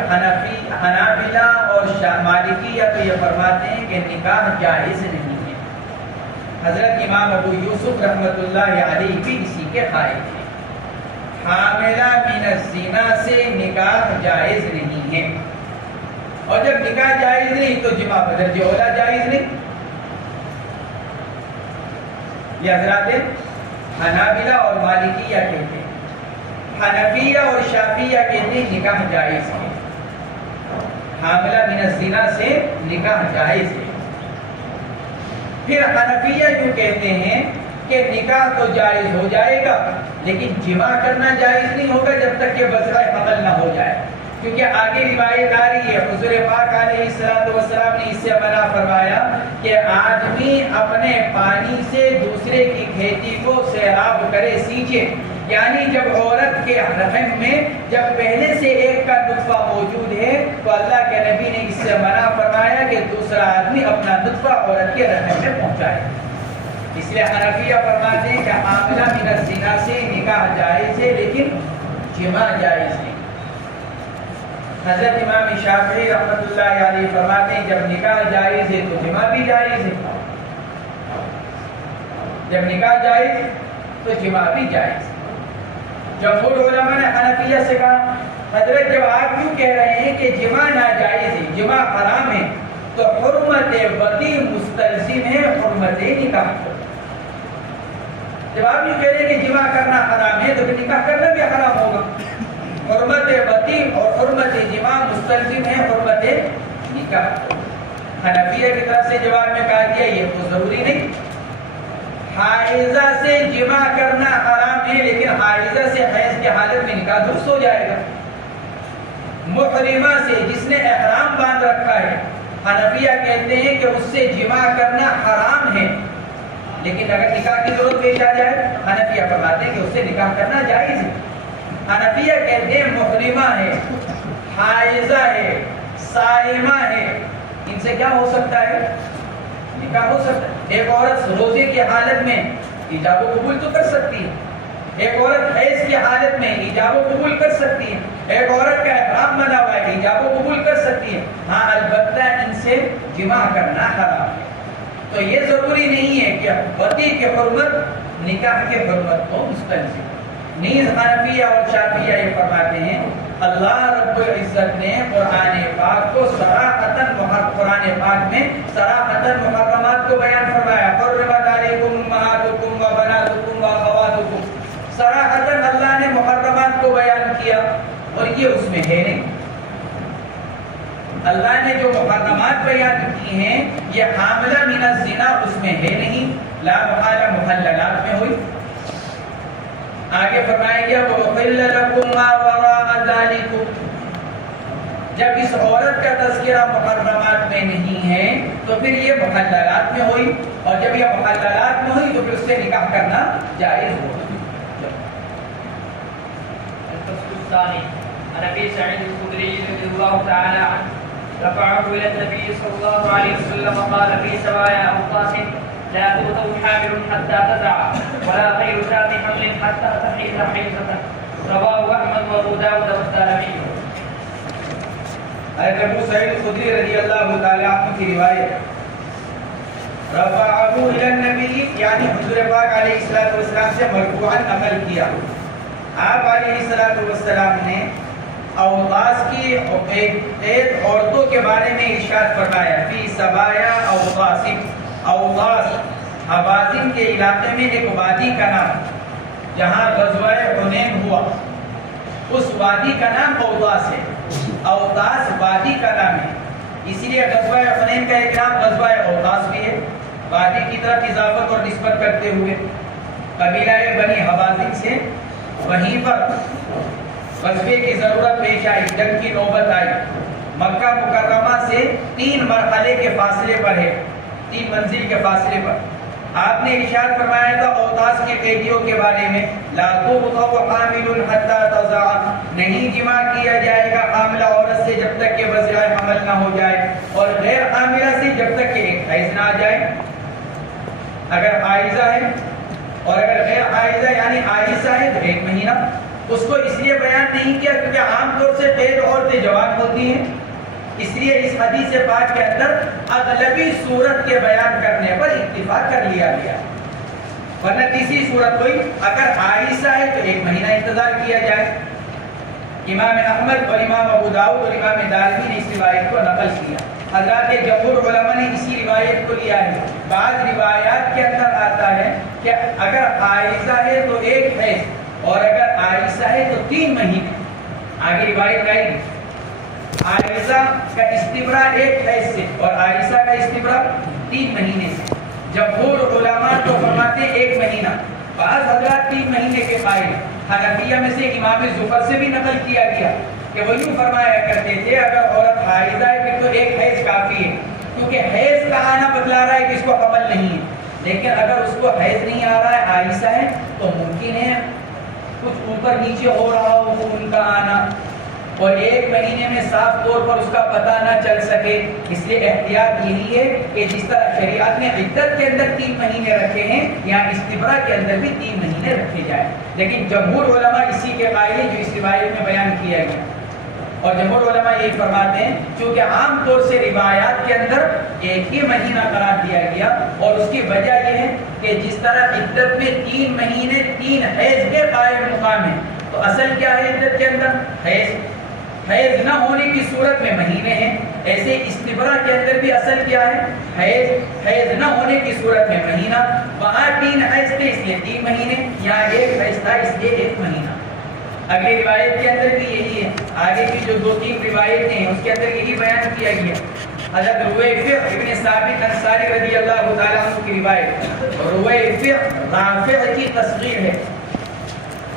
حنابلہ اور مالکی یا تو یہ فرماتے ہیں کہ نکاح جائز نہیں ہے. حضرت امام ابو یوسف رحمۃ اللہ علیہ بھی اسی کے قائل تھے. حاملہ من الزنا سے نکاح جائز نہیں ہے، اور جب نکاح جائز نہیں تو جماع بدرجہ اولا جائز نہیں. یہ حضرات حنابلہ اور مالکیہ کہتے ہیں. حنفیہ اور شافعیہ کہتے ہیں نکاح جائز ہے، حاملہ من الزنا سے نکاح جائز ہے. پھر حنفیہ یوں کہتے ہیں کہ نکاح تو جائز ہو جائے گا لیکن جماع کرنا جائز نہیں ہوگا جب تک کہ بذرائے حمل نہ ہو جائے، کیونکہ آگے روایت آ رہی ہے حضور پاک علیہ السلام نے اس سے منع فرمایا کہ آدمی اپنے پانی سے دوسرے کی کھیتی کو سیراب کرے سینچے. یعنی جب عورت کے رحم میں جب پہلے سے ایک کا نطفہ موجود ہے تو اللہ کے نبی نے اس سے منع فرمایا کہ دوسرا آدمی اپنا نطفہ عورت کے رحم میں پہنچائے. اس لیے حنفیہ فرماتے ہیں کہ حاملہ من الزنا سے نکاح جائز ہے لیکن جماع جائز نہیں. حضرت امام شافعی رحمۃ اللہ علیہ فرماتے ہیں جب نکاح جائز ہے تو جماع بھی جائز ہے، جب نکاح جائز تو جماع بھی جائز ہے۔ جمہور علماء نے حنفیہ سے کہا حضرت جب آپ کیوں کہہ رہے ہیں کہ جماع ناجائز ہے، جماع حرام ہے، تو حرمت وطی مستلزم ہے حرمت نکاح۔ جب آپ یوں کہہ رہے ہیں کہ جماع کرنا حرام ہے تو پھر نکاح کرنا بھی حرام ہوگا۔ حرمت وطی اور حرمت جماع مستلزم ہے حرمت نکاح۔ حنفیہ کی طرف سے جواب میں کہا گیا یہ تو ضروری نہیں، حائضہ سے جماع کرنا حرام ہے لیکن حائضہ سے حیض کی حالت میں نکاح درست ہو جائے گا۔ محرمہ سے جس نے احرام باندھ رکھا ہے، حنفیہ کہتے ہیں کہ اس سے جماع کرنا حرام ہے، لیکن اگر نکاح کی ضرورت پیش آ جائے حنفیہ فرماتے ہیں کہ اس سے نکاح کرنا جائز ہے۔ حنفیہ کہتے ہیں محرمہ ہے، حائضہ ہے، صائمہ ہے، ان سے کیا ہو سکتا ہے؟ نکاح ہو سکتا ہے۔ ایک عورت روزے کی حالت میں ایجاب و قبول تو کر سکتی ہے، ایک عورت حیض کی حالت میں ایجاب و قبول کر سکتی ہے، ایک عورت کا احرام بنا ہوا ہے ایجاب و قبول کر سکتی ہے، ہاں البتہ ان سے جماع کرنا حرام ہے۔ تو یہ ضروری نہیں ہے کہ وطی کی حرمت نکاح کی حرمت کو مستلزم۔ نیز حنفیہ اور شافعیہ یہ فرماتے ہیں اللہ رب العزت نے قرآن پاک کو صراحتاً قرآن پاک میں صراحتاً محرمات کو بیان فرمایا، حرمت علیکم امہاتکم و بناتکم و اخواتکم، صراحتاً اللہ نے محرمات کو بیان کیا اور یہ اس میں ہے نہیں۔ اللہ نے جو محرمات بیان کی ہیں یہ حاملہ من الزنا اس میں ہے نہیں، لا محالہ محللات میں ہوئی۔ آگے فرمایا گیا وَأُحِلَّ لَكُم مَّا وَرَاءَ ذَلِكُمْ، جب اس عورت کا تذکرہ محرمات میں نہیں ہے تو پھر یہ محللات میں ہوئی، اور جب یہ محللات میں ہوئی تو پھر اس سے نکاح کرنا جائز ہوگا۔ الفصل الثاني عن ابي سعيد الخدري رضي الله تعالى عنه رفعه الى النبي صلى الله عليه وسلم قال في سوايا اوقاس لا تؤتوا حامل حتى تدع ولا غير ذات حمل حتى تحيض حيضة، رواه احمد وابو داود والدارمي۔ حضرت ابو سعید خدری رضی اللہ تعالی عنہ کی روایت، رفعه الى النبی یعنی حضور پاک علیہ الصلوۃ والسلام سے مرفوعا نقل کیا، آپ علیہ الصلوۃ والسلام نے اوقاس کی ایک عورتوں کے بارے میں ارشاد فرمایا فی سبایا اوقاس، اوقاس حوازن کے علاقے میں ایک وادی کا نام جہاں غزوہ حنین ہوا، اس وادی کا نام اوقاس ہے، اوقاس وادی کا نام ہے، اسی لیے غزوہ حنین کا ایک نام غزوہ اوقاس بھی ہے، وادی کی طرف اضافت اور نسبت کرتے ہوئے۔ قبیلہ بنی حوازن سے وہیں پر غزوے کی ضرورت پیش آئی، جنگ کی نوبت آئی، مکہ مکرمہ سے 3 مرحلے کے فاصلے پر ہے، 3 منزل کے فاصلے پر۔ آپ نے ارشاد فرمایا تھا اوقاس کے قیدیوں کے بارے میں لا تؤتوا حامل حتى تضع، نہیں جماع کیا جائے گا حاملہ عورت سے جب تک کہ وضع حمل نہ ہو جائے، اور غیر حاملہ سے جب تک کہ ایک حیض نہ آ جائے۔ اگر حائضہ ہے اور اگر غیر حائضہ یعنی عائشہ ہے تو 1 مہینہ۔ اس کو اس لیے بیان نہیں کیا کیونکہ عام طور سے قید عورتیں جوان ہوتی ہیں، اس لیے اس حدیث پاک کے اندر اغلبی صورت کے بیان کرنے پر اکتفا کر لیا گیا، ورنہ تیسری صورت کوئی اگر عائشہ ہے تو 1 مہینہ انتظار کیا جائے۔ امام احمد اور امام ابو داؤد اور امام دارمی نے اس روایت کو نقل کیا، حضرات جمہور علماء نے اسی روایت کو لیا ہے۔ بعض روایات کے اندر آتا ہے کہ اگر عائشہ ہے تو 1 حیض اور اگر عائشہ ہے تو 3 مہینے۔ آگے روایت آئے گی، عائشہ کا استبراء 1 حیض سے اور عائشہ کا استبراء 3 مہینے سے۔ جمہور علماء تو فرماتے 1 مہینہ، بعض حضرات 3 مہینے کے قائل۔ حنفیہ میں سے امام زفر سے بھی نقل کیا گیا کہ وہ یوں فرمایا کرتے تھے اگر عورت حائضہ ہے پھر تو 1 حیض کافی ہے، کیونکہ حیض کا آنا بتلا رہا ہے کہ اس کو حمل نہیں ہے، لیکن اگر اس کو حیض نہیں آ رہا ہے عائشہ ہے تو ممکن ہے کچھ اوپر نیچے ہو رہا ہو ان کا آنا، اور 1 مہینے میں صاف طور پر اس کا پتہ نہ چل سکے۔ اس لیے احتیاط یہی ہے کہ جس طرح شریعت نے عدت کے اندر 3 مہینے رکھے ہیں یہاں استبراء کے اندر بھی 3 مہینے رکھے جائیں، لیکن جمہور علماء اسی کے قائل ہیں جو اس روایت میں بیان کیا گیا۔ اور جمہور علماء یہی فرماتے ہیں چونکہ عام طور سے روایات کے اندر ایک ہی مہینہ قرار دیا گیا، اور اس کی وجہ یہ ہے کہ جس طرح عدت میں 3 مہینے 3 حیض کے قائم مقام ہیں، تو اصل کیا ہے عدت کے اندر؟ حیض نہ ہونے کی صورت میں مہینے ہیں، ایسے استبراء کے اندر بھی اصل کیا ہے؟ حیض نہ ہونے کی صورت میں مہینہ، وہاں 3 حیض تھے اس لیے 3 مہینے، یہاں 1 حیض تھا اس لیے 1 مہینہ۔ اگلی روایت کے اندر بھی یہی ہے، آگے کی جو 2-3 روایتیں ہیں اس کے اندر یہی بیان کیا گیا۔ حضرت رویفع ابن ثابت انصاری رضی اللہ تعالیٰ عنہ کی روایت، رویفع رافع کی تصغیر ہے،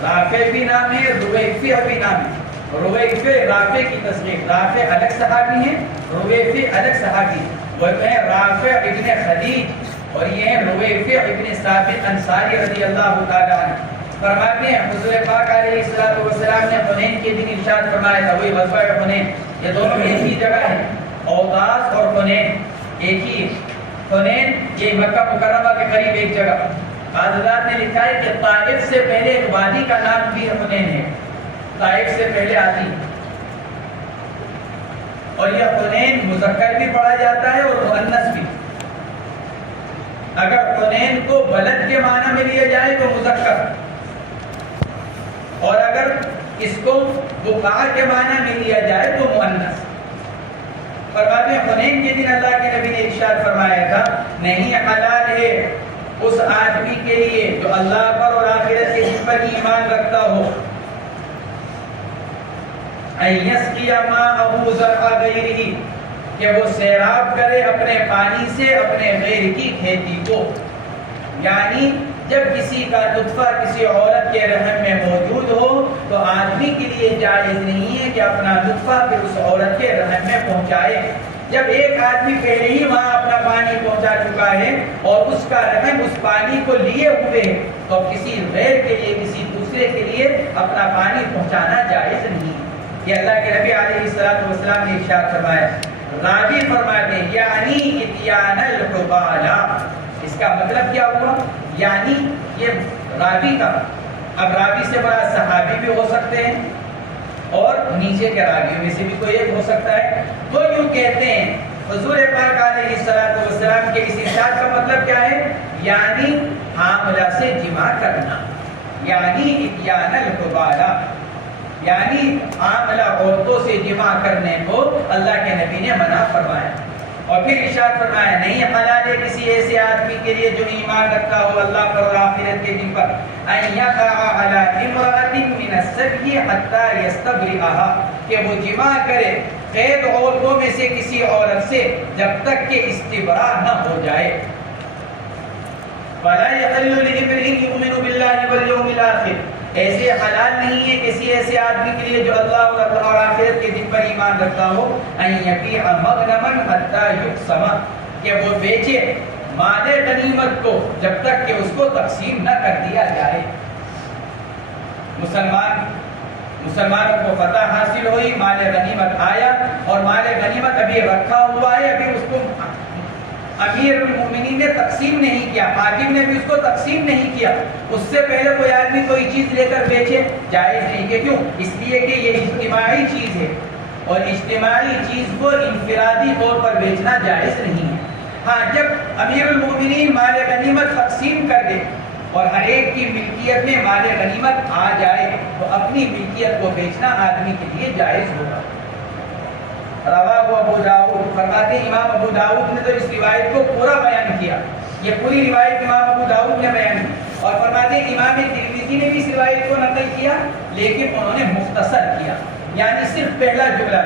رافع بھی نام ہے، رویفع بھی نام ہے۔ رویفع رافع کی تصغیر، رافع الگ صحابی ہیں، رویفع الگ صحابی ہیں، وہ ہیں رافع ابن خدیج اور یہ ہیں رویفع ابن ثابت انصاری رضی اللہ تعالیٰ عنہ۔ فرماتے ہیں حضور پاک علیہ السلام نے حنین کے دن ارشاد فرمایا تھا، وہی غزوہ حنین، یہ دونوں ایک ہی جگہ ہے، اوطاس اور حنین ایک ہی، حنین یہ مکہ مکرمہ کے قریب ایک جگہ۔ بعض حضرات نے لکھا ہے کہ طائف سے پہلے ایک وادی کا نام بھی حنین ہے، طائف سے پہلے آتی، اور یہ حنین مذکر بھی پڑھا جاتا ہے اور مؤنث بھی۔ اگر حنین کو بلد کے معنی میں لیا جائے تو مذکر، اور اگر اس کو بقاع کے معنی میں لیا جائے تو مؤنث۔ فرماتے ہیں حنین کے دن اللہ کے نبی نے ارشاد فرمایا تھا، نہیں حلال ہے اس آدمی کے لیے جو اللہ پر اور آخرت کے دن پر ایمان رکھتا ہو، ان یسقی ماءہ زرع غیرہ، کہ وہ سیراب کرے اپنے پانی سے اپنے غیر کی کھیتی کو۔ یعنی جب کسی کا نطفہ کسی عورت کے رحم میں موجود ہو تو آدمی کے لیے جائز نہیں ہے کہ اپنا نطفہ پھر اس عورت کے رحم میں پہنچائے۔ جب ایک آدمی پہلے ہی وہاں اپنا پانی پہنچا چکا ہے اور اس کا رحم اس پانی کو لیے ہوئے، تو کسی غیر کے لیے کسی دوسرے کے لیے اپنا پانی پہنچانا جائز نہیں ہے۔ یہ اللہ کے نبی علیہ السلام نے ارشاد فرمایا۔ راوی فرماتے ہیں یعنی اتیان الحبالہ، اس کا مطلب کیا ہوا؟ یعنی یہ راوی کا، اب راوی سے بڑا صحابی بھی ہو سکتے ہیں اور نیچے کے راویوں میں سے بھی کوئی ایک ہو سکتا ہے، تو یوں کہتے ہیں حضور پاک علیہ السلام کے اس ارشاد کا مطلب کیا ہے؟ یعنی حاملہ سے جماع کرنا، یعنی اتیان الحبالہ، یعنی حاملہ عورتوں سے جماع کرنے کو اللہ کے نبی نے منع فرمایا۔ اور پھر ارشاد فرمایا نہیں حلال ہے کسی ایسے آدمی کے لیے جو ایمان رکھتا ہو اللہ پر اور آخرت کے دن پر، ان یقع علی امرأۃ من السبی حتی یستبرئھا، کہ وہ جماع کرے قید عورتوں میں سے کسی عورت سے جب تک کہ استبراء نہ ہو جائے۔ فلا یحل لامرئ یؤمن باللہ والیوم الآخر، ایسے حلال نہیں ہے کسی ایسے آدمی کے لیے جو اللہ اور آخرت کے دن پر ایمان رکھتا ہو، ان یبیع مغنما حتی یقسم، کہ وہ بیچے مال غنیمت کو جب تک کہ اس کو تقسیم نہ کر دیا جائے۔ مسلمانوں کو فتح حاصل ہوئی، مال غنیمت آیا اور مال غنیمت ابھی رکھا ہوا ہے، ابھی اس کو امیر المومنین نے تقسیم نہیں کیا، حاکم نے بھی اس کو تقسیم نہیں کیا، اس سے پہلے کوئی آدمی کوئی چیز لے کر بیچے جائز نہیں کہ کیوں؟ اس لیے کہ یہ اجتماعی چیز ہے اور اجتماعی چیز کو انفرادی طور پر بیچنا جائز نہیں ہے۔ ہاں جب امیر المومنین مال غنیمت تقسیم کر دے اور ہر ایک کی ملکیت میں مال غنیمت آ جائے تو اپنی ملکیت کو بیچنا آدمی کے لیے جائز ہوگا۔ رواہ ابو داؤد، فرماتے ہیں امام ابو داؤد نے تو اس روایت کو پورا بیان کیا، یہ پوری روایت امام ابو داؤد نے بیان کی، اور فرماتے ہیں امام ترمذی نے بھی اس روایت کو نقل کیا لیکن انہوں نے مختصر کیا، یعنی صرف پہلا جملہ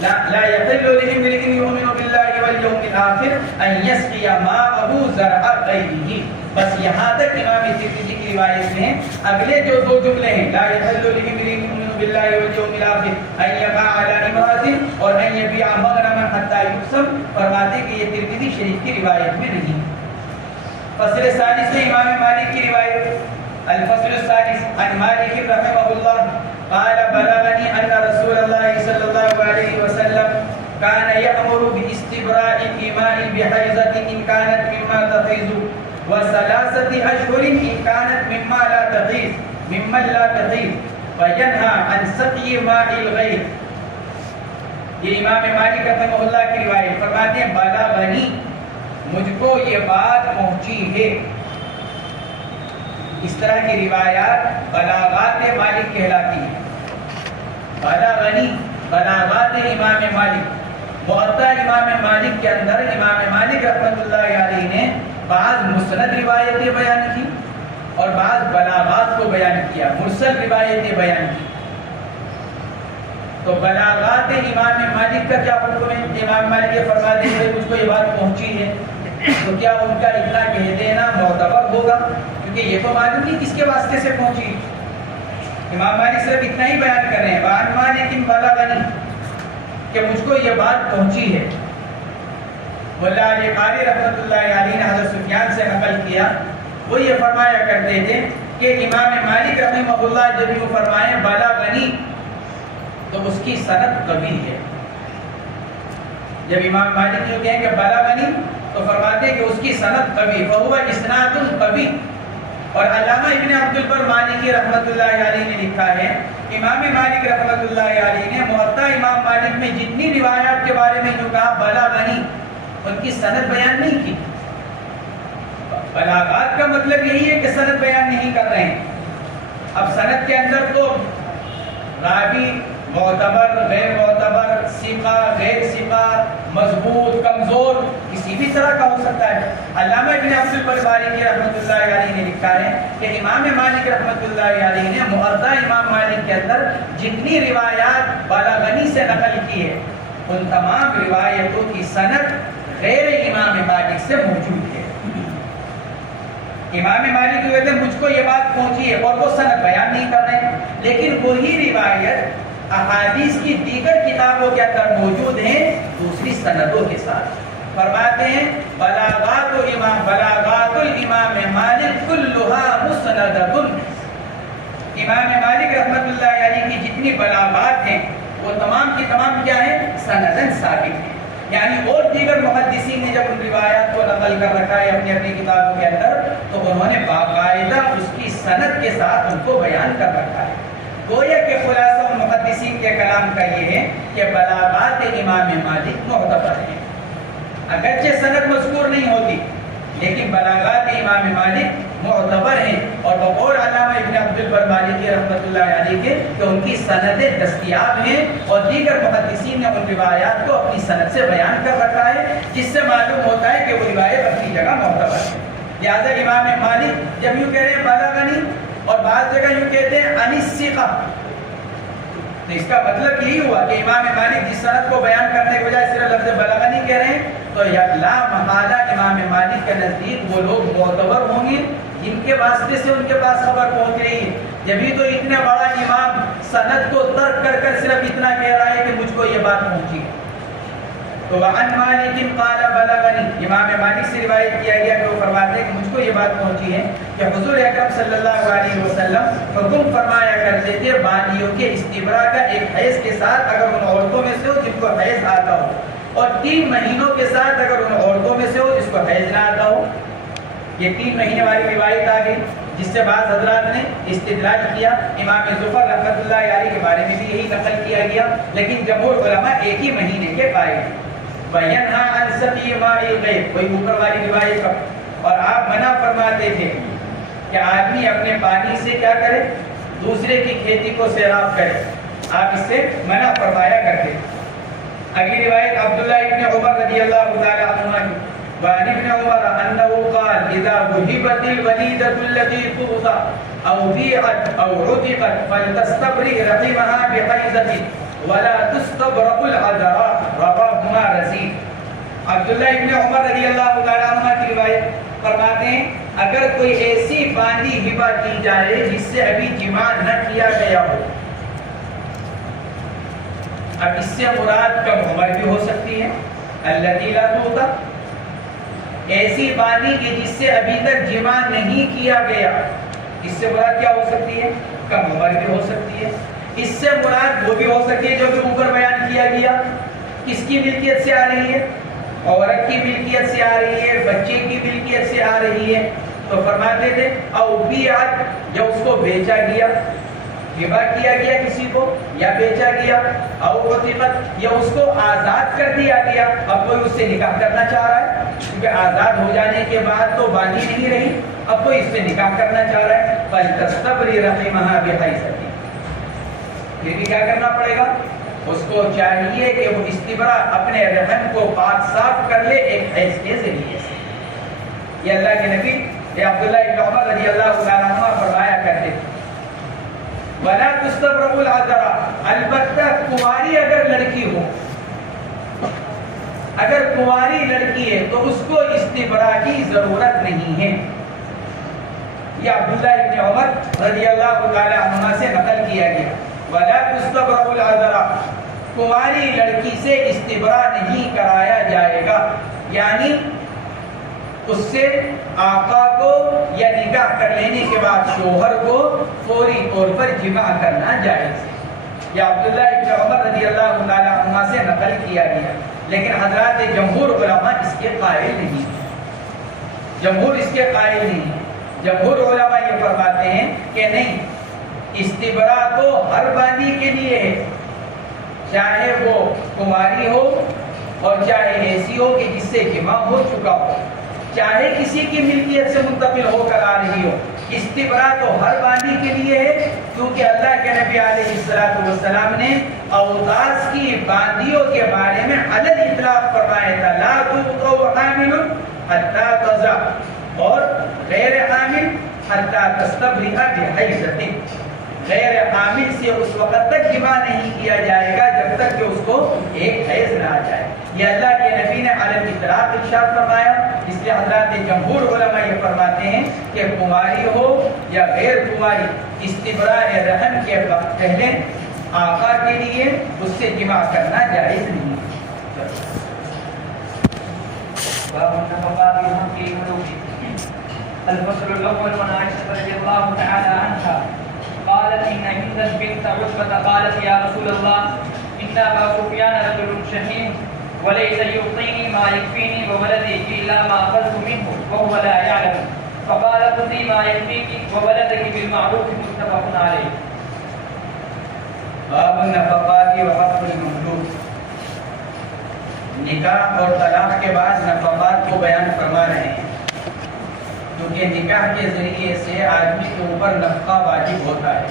لا یحل لامرئ یؤمن باللہ والیوم الآخر ان یسقی ماءہ زرع غیرہ، بس یہاں تک امام ترمذی کی روایت میں اگلے جو 2 جملے ہیں لا یحل لامرئ یؤمن باللہ والیوم الآخر ان یقع علی امرأۃ اور ان یبیع مغنما حتی یقسم، فرماتے کہ یہ ترمذی شریف کی روایت میں نہیں۔ فصل ثالث میں امام مالک کی روایت، الفصل الثالث عن مالک رحمہ اللہ قال بلغني ان رسول الله صلى الله عليه وسلم كان يأمر باستبراء الإماء بحيضة إن كانت مما تحيض وثلاثة أشهر إن كانت مما لا تحيض ممن لا تحيض، وينهى عن سقي ماء الغيث یہ امام مالک رحمہ اللہ کی روایت، فرماتے ہیں بلغنی، مجھ کو یہ بات پہنچی ہے۔ اس طرح کی روایات بلاغات مالک کہلاتی ہیں۔ بلغنی، بلاغات امام مالک۔ موطا امام مالک کے اندر امام مالک رحمۃ اللہ علیہ نے بعض مسند روایتیں بیان کی اور بعض بلاغات کو بیان کیا، مرسل روایتیں بیان کی۔ تو بلاغات امام مالک کا کیا حکم ہے؟ امام مالک یہ فرماتے ہیں مجھ کو یہ بات پہنچی ہے، تو کیا ان کا اتنا کہہ دینا معتبر ہوگا؟ کیونکہ یہ تو معلوم نہیں کس کے واسطے سے پہنچی۔ امام مالک صرف اتنا ہی بیان کر رہے ہیں وعن مالک بلغنی، کہ مجھ کو یہ بات پہنچی ہے۔ مولا علی قاری رحمۃ اللہ علیہ نے حضرت سفیان سے نقل کیا، وہ یہ فرمایا کرتے تھے کہ امام مالک رحمہ اللہ جب یوں فرمائیں بلغنی تو اس کی سند قوی ہے۔ جب امام مالک یوں کہیں کہ بلغنی تو فرماتے ہیں کہ اس کی سند قوی، فہو اسناد قوی۔ اور علامہ ابن عبد البر مالکی رحمۃ اللہ علیہ نے لکھا ہے امام مالک رحمۃ اللہ علیہ نے موطا امام مالک میں جتنی روایات کے بارے میں جو کہا بلغنی، ان کی سند بیان نہیں کی۔ بلاغات کا مطلب یہی ہے کہ سند بیان نہیں کر رہے ہیں۔ اب سند کے اندر تو راوی معتبر، غیر معتبر، ثقہ، غیر ثقہ، مضبوط، کمزور، کسی بھی طرح کا ہو سکتا ہے۔ علامہ ابن عبد البر مالکی رحمۃ اللہ علیہ نے لکھا ہے کہ امام مالک رحمۃ اللہ علیہ نے موطا امام مالک کے اندر جتنی روایات بلغنی سے نقل کی ہے، ان تمام روایتوں کی سند غیر امام مالک سے موجود ہے۔ امام مالک کہتے ہیں مجھ کو یہ بات پہنچی ہے اور وہ سند بیان نہیں کر رہے ہیں، لیکن وہی روایت احادیث کی دیگر کتابوں کے اندر موجود ہیں دوسری سندوں کے ساتھ۔ فرماتے ہیں بلاغات الامام مالک کلھا مسندۃ۔ امام مالک رحمۃ اللہ علیہ کی جتنی بلاغات ہیں وہ تمام کی تمام کیا ہیں؟ سندن ثابت ہیں۔ یعنی اور دیگر محدثین نے جب ان روایات کو نقل کر رکھا ہے اپنی اپنی کتابوں کے اندر تو انہوں نے باقاعدہ اس کی سند کے ساتھ ان کو بیان کر رکھا ہے۔ گویا کہ خلاصہ محدثین کے کلام کا یہ ہے کہ بلاغات امام مالک معتبر ہیں، اگرچہ سند مذکور نہیں ہوتی لیکن بلاغات امام مالک معتبر ہیں، اور بقول علامہ ابن عبد البر مالکی رحمۃ اللہ علیہ کے کہ ان کی سندیں دستیاب ہیں اور دیگر محدثین نے ان روایات کو اپنی سند سے بیان کر رکھا ہے، جس سے معلوم ہوتا ہے کہ وہ روایت اپنی جگہ معتبر ہے۔ لہٰذا امام مالک جب یوں کہہ رہے ہیں بلغنی اور بعض جگہ یوں کہتے ہیں عن الثقہ، تو اس کا مطلب یہی ہوا کہ امام مالک جس سند کو بیان کرنے کے بجائے صرف لفظ بلغنی کہہ رہے ہیں تو لا محالہ امام مالک کے نزدیک وہ لوگ معتبر ہوں گے جن کے واسطے سے ان کے پاس خبر پہنچ رہی ہے۔ جبھی تو اتنا بڑا امام سند کو ترک کر کر صرف اتنا کہہ رہا ہے کہ مجھ کو یہ بات پہنچی ہے۔ تو وعن مالک قال بلغنی، امام مالک سے روایت کیا گیا کہ وہ فرماتے ہیں کہ مجھ کو یہ بات پہنچی ہے کہ حضور اکرم صلی اللہ علیہ وسلم حکم فرمایا کرتے تھے بالیوں کے استبراء کا ایک حیض کے ساتھ اگر ان عورتوں میں سے ہو جن کو حیض آتا ہو، اور 3 مہینوں کے ساتھ اگر ان عورتوں میں سے ہو جس کو حیض نہ آتا ہو۔ یہ 3 مہینے والی روایت آ گئی جس سے بعض حضرات نے استدلال کیا۔ امام ظفر رحمۃ اللہ علیہ کے بارے میں بھی یہی نقل کیا گیا، لیکن جمہور علماء ایک ہی مہینے کے قائل ہیں۔ وَيَنْهَا عَنْ سَقِي مَاءِ الْغَيْثِ، وہی اوپر والی روایت کا، اور آپ منع فرماتے تھے کہ آدمی اپنے پانی سے کیا کرے؟ دوسرے کی کھیتی کو سیراب کرے، آپ اس سے منع فرمایا کرتے۔ اگلی روایت عبداللہ ابن عمر رضی اللہ تعالی عنہ کی، وعن ابن عمر انه قال اذا وهبت الوليدة التي تغضى او بيعت او عتقت فلتستبرئ رحمها بحيضة ولا تستبرأ العذراء، رواهما رزين۔ عبداللہ ابن عمر رضی اللہ تعالی عنہ کی روایت فرماتے ہیں اگر کوئی ایسی باندی ہبہ کی جائے جس سے ابھی جماع نہ کیا گیا ہو، اب اس سے مراد کم عمر بھی ہو سکتی ہے، التي لا تغضى، ایسی باندی کہ جس سے ابھی تک جماع نہیں کیا گیا، اس سے مراد کیا ہو سکتی ہے؟ کم عمر بھی ہو سکتی ہے۔ اس سے مراد وہ بھی ہو سکتی ہے جو بھی اوپر بیان کیا گیا، کس کی ملکیت سے آ رہی ہے؟ عورت کی ملکیت سے آ رہی ہے، بچے کی ملکیت سے آ رہی ہے۔ تو فرماتے تھے او بیعت، جب اس کو بیچا گیا، ہبا کیا گیا کسی کو یا بیچا گیا، او عتقت یا اس کو آزاد کر دیا گیا، اب کوئی اس سے نکاح کرنا چاہ رہا ہے کیونکہ آزاد ہو جانے کے بعد تو باندھی نہیں رہی، اب کوئی اس سے نکاح کرنا چاہ رہا ہے، فَلْتَسْتَبْرِ رَحِمَهَا بِحَيْثَتِهَا، پھر بھی کیا کرنا پڑے گا؟ اس کو چاہیے کہ وہ استبرا اپنے رحم کو پاک صاف کر لے ایک حیض کے ذریعے سے۔ یہ اللہ کے نبی عبداللہ ابن عمر رضی اللہ تعالیٰ عنہ فرمایا کرتے تھے وَلَا تُسْتَبْرَأُ الْعَذْرَةَ، البتہ کنواری اگر لڑکی ہو، اگر کنواری لڑکی ہے تو اس کو استبرا کی ضرورت نہیں ہے۔ یہ عبداللہ ابن عمر رضی اللہ تعالیٰ عنہ سے نقل کیا گیا، وَلَا تُسْتَبْرَأُ الْعَذْرَةَ، کنواری لڑکی سے استبرا نہیں کرایا جائے گا، یعنی اس سے آقا کو یا نکاح کر لینے کے بعد شوہر کو فوری طور پر جماع کرنا جائز ہے۔ یہ عبداللہ ابن عمر رضی اللہ تعالیٰ عنہ سے نقل کیا گیا، لیکن حضرات جمہور علماء اس کے قائل نہیں، جمہور اس کے قائل نہیں۔ جمہور علماء یہ فرماتے ہیں کہ نہیں، استبرا تو ہر باندھی کے لیے ہے، چاہے وہ کنواری ہو اور چاہے ایسی ہو کہ جس سے جماع ہو چکا ہو، چاہے کسی کی ملکیت سے منتقل ہو کر آ رہی ہو، استبرا تو ہر باندھی کے لیے ہے، کیونکہ اللہ کے نبی علیہ السلام نے اوتاس کی باندھیوں کے بارے میں عدد اطلاق فرمایا تھا، لا تُوْقَوْ حَامِلٌ حَتَّى تَضَعَ، اور غیر حامل حَتَّى تَسْتَبْرِئَ بِحَيْضَةٍ، غیر حامل سے اس وقت تک جماع نہیں کیا جائے گا جب تک کہ اس کو ایک حیض نہ آ جائے۔ یہ اللہ کے نبی نے علی الاطلاق ارشاد فرمایا، اس لیے حضرات جمہور علماء یہ فرماتے ہیں کہ کنواری ہو یا غیر کنواری، استبراء رحم کے وقت پہلے آقا کے لیے اس سے جماع کرنا جائز نہیں۔ الفصل الاول عن عائشة رضي الله تعالى عنها قالت إن هند بنت عتبة قالت يا رسول الله إن أبا سفيان رجل شحيح وليس يعطيني ما يكفيني وولدي إلا ما أخذت منه وهو لا يعلم، فقال خذي ما يكفيك وولدك بالمعروف، متفق عليه۔ باب النفقات وحق المملوک، نکاح اور طلاق کے بعد نفقات کو بیان فرما رہے ہیں، کیونکہ نکاح کے ذریعے سے آدمی کے اوپر نفقہ واجب ہوتا ہے،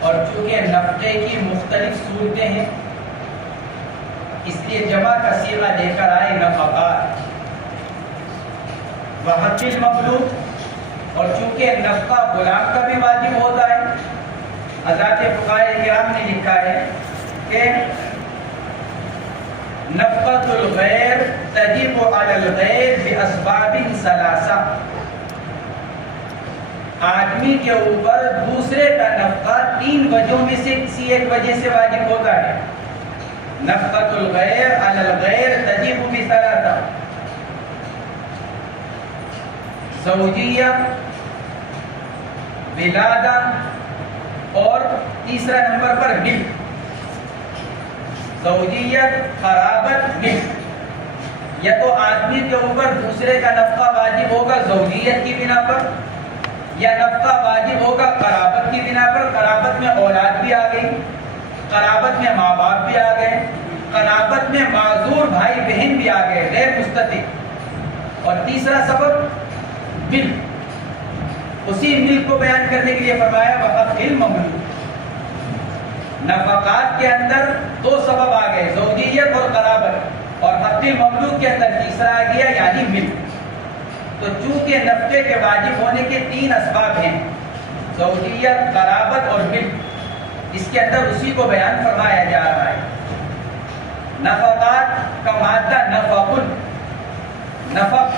اور چونکہ نفقے کی مختلف صورتیں ہیں اس لیے جمع کا صیغہ لے کر آئے نفقات، وحق المملوک، اور چونکہ نفقہ غلام کا بھی واجب ہوتا ہے، حضرات فقہاء کرام نے لکھا ہے کہ نفقۃ الغیر تجب علی الغیر باسباب ثلاثہ، آدمی کے اوپر دوسرے کا نفقہ تین وجہوں میں سے کسی ایک وجہ سے واجب ہوتا ہے۔ نفقۃ الغیر علی الغیر تجب بثلاثہ، زوجیہ، ولادہ، اور تیسرا نمبر پر ملک، زوجیت، قرابت، ملک۔ یا تو آدمی کے اوپر دوسرے کا نفقہ واجب ہوگا زوجیت کی بنا پر، یا نفقہ واجب ہوگا قرابت کی بنا پر، قرابت میں اولاد بھی آ گئی، قرابت میں ماں باپ بھی آ گئے، قرابت میں معذور بھائی بہن بھی آ گئے غیر مستطیع، اور تیسرا سبب ملک۔ اسی ملک کو بیان کرنے کے لیے فرمایا وحق المملوک، نفقات کے اندر دو سبب آ گئے، زوجیت اور قرابت، اور حق المملوک کے اندر تیسرا آ گیا یعنی ملک۔ تو چونکہ نفقے کے واجب ہونے کے تین اسباب ہیں، زوجیت، قرابت اور ملک، اس کے اندر اسی کو بیان فرمایا جا رہا ہے۔ نفقات کا مادہ نفق، نفق،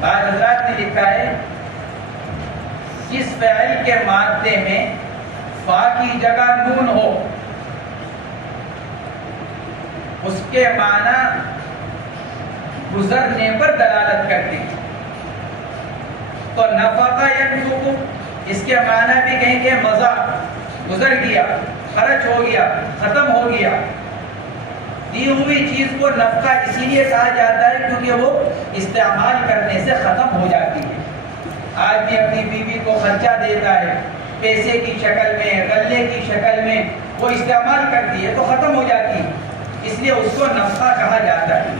بعض حضرات نے لکھا ہے جس فعل کے مادے میں فا کی جگہ نون ہو اس کے معنی گزرنے پر دلالت کرتے ہیں، تو نفقہ ینفقو اس کے معنی بھی کہیں کہ مضى، گزر گیا، خرچ ہو گیا، ختم ہو گیا۔ دی ہوئی چیز کو نفقہ اسی لیے کہا جاتا ہے کیونکہ وہ استعمال کرنے سے ختم ہو جاتی ہے۔ آدمی اپنی بیوی کو خرچہ دیتا ہے پیسے کی شکل میں، غلے کی شکل میں، وہ استعمال کرتی ہے تو ختم ہو جاتی ہے، اس لیے اس کو نفقہ کہا جاتا ہے۔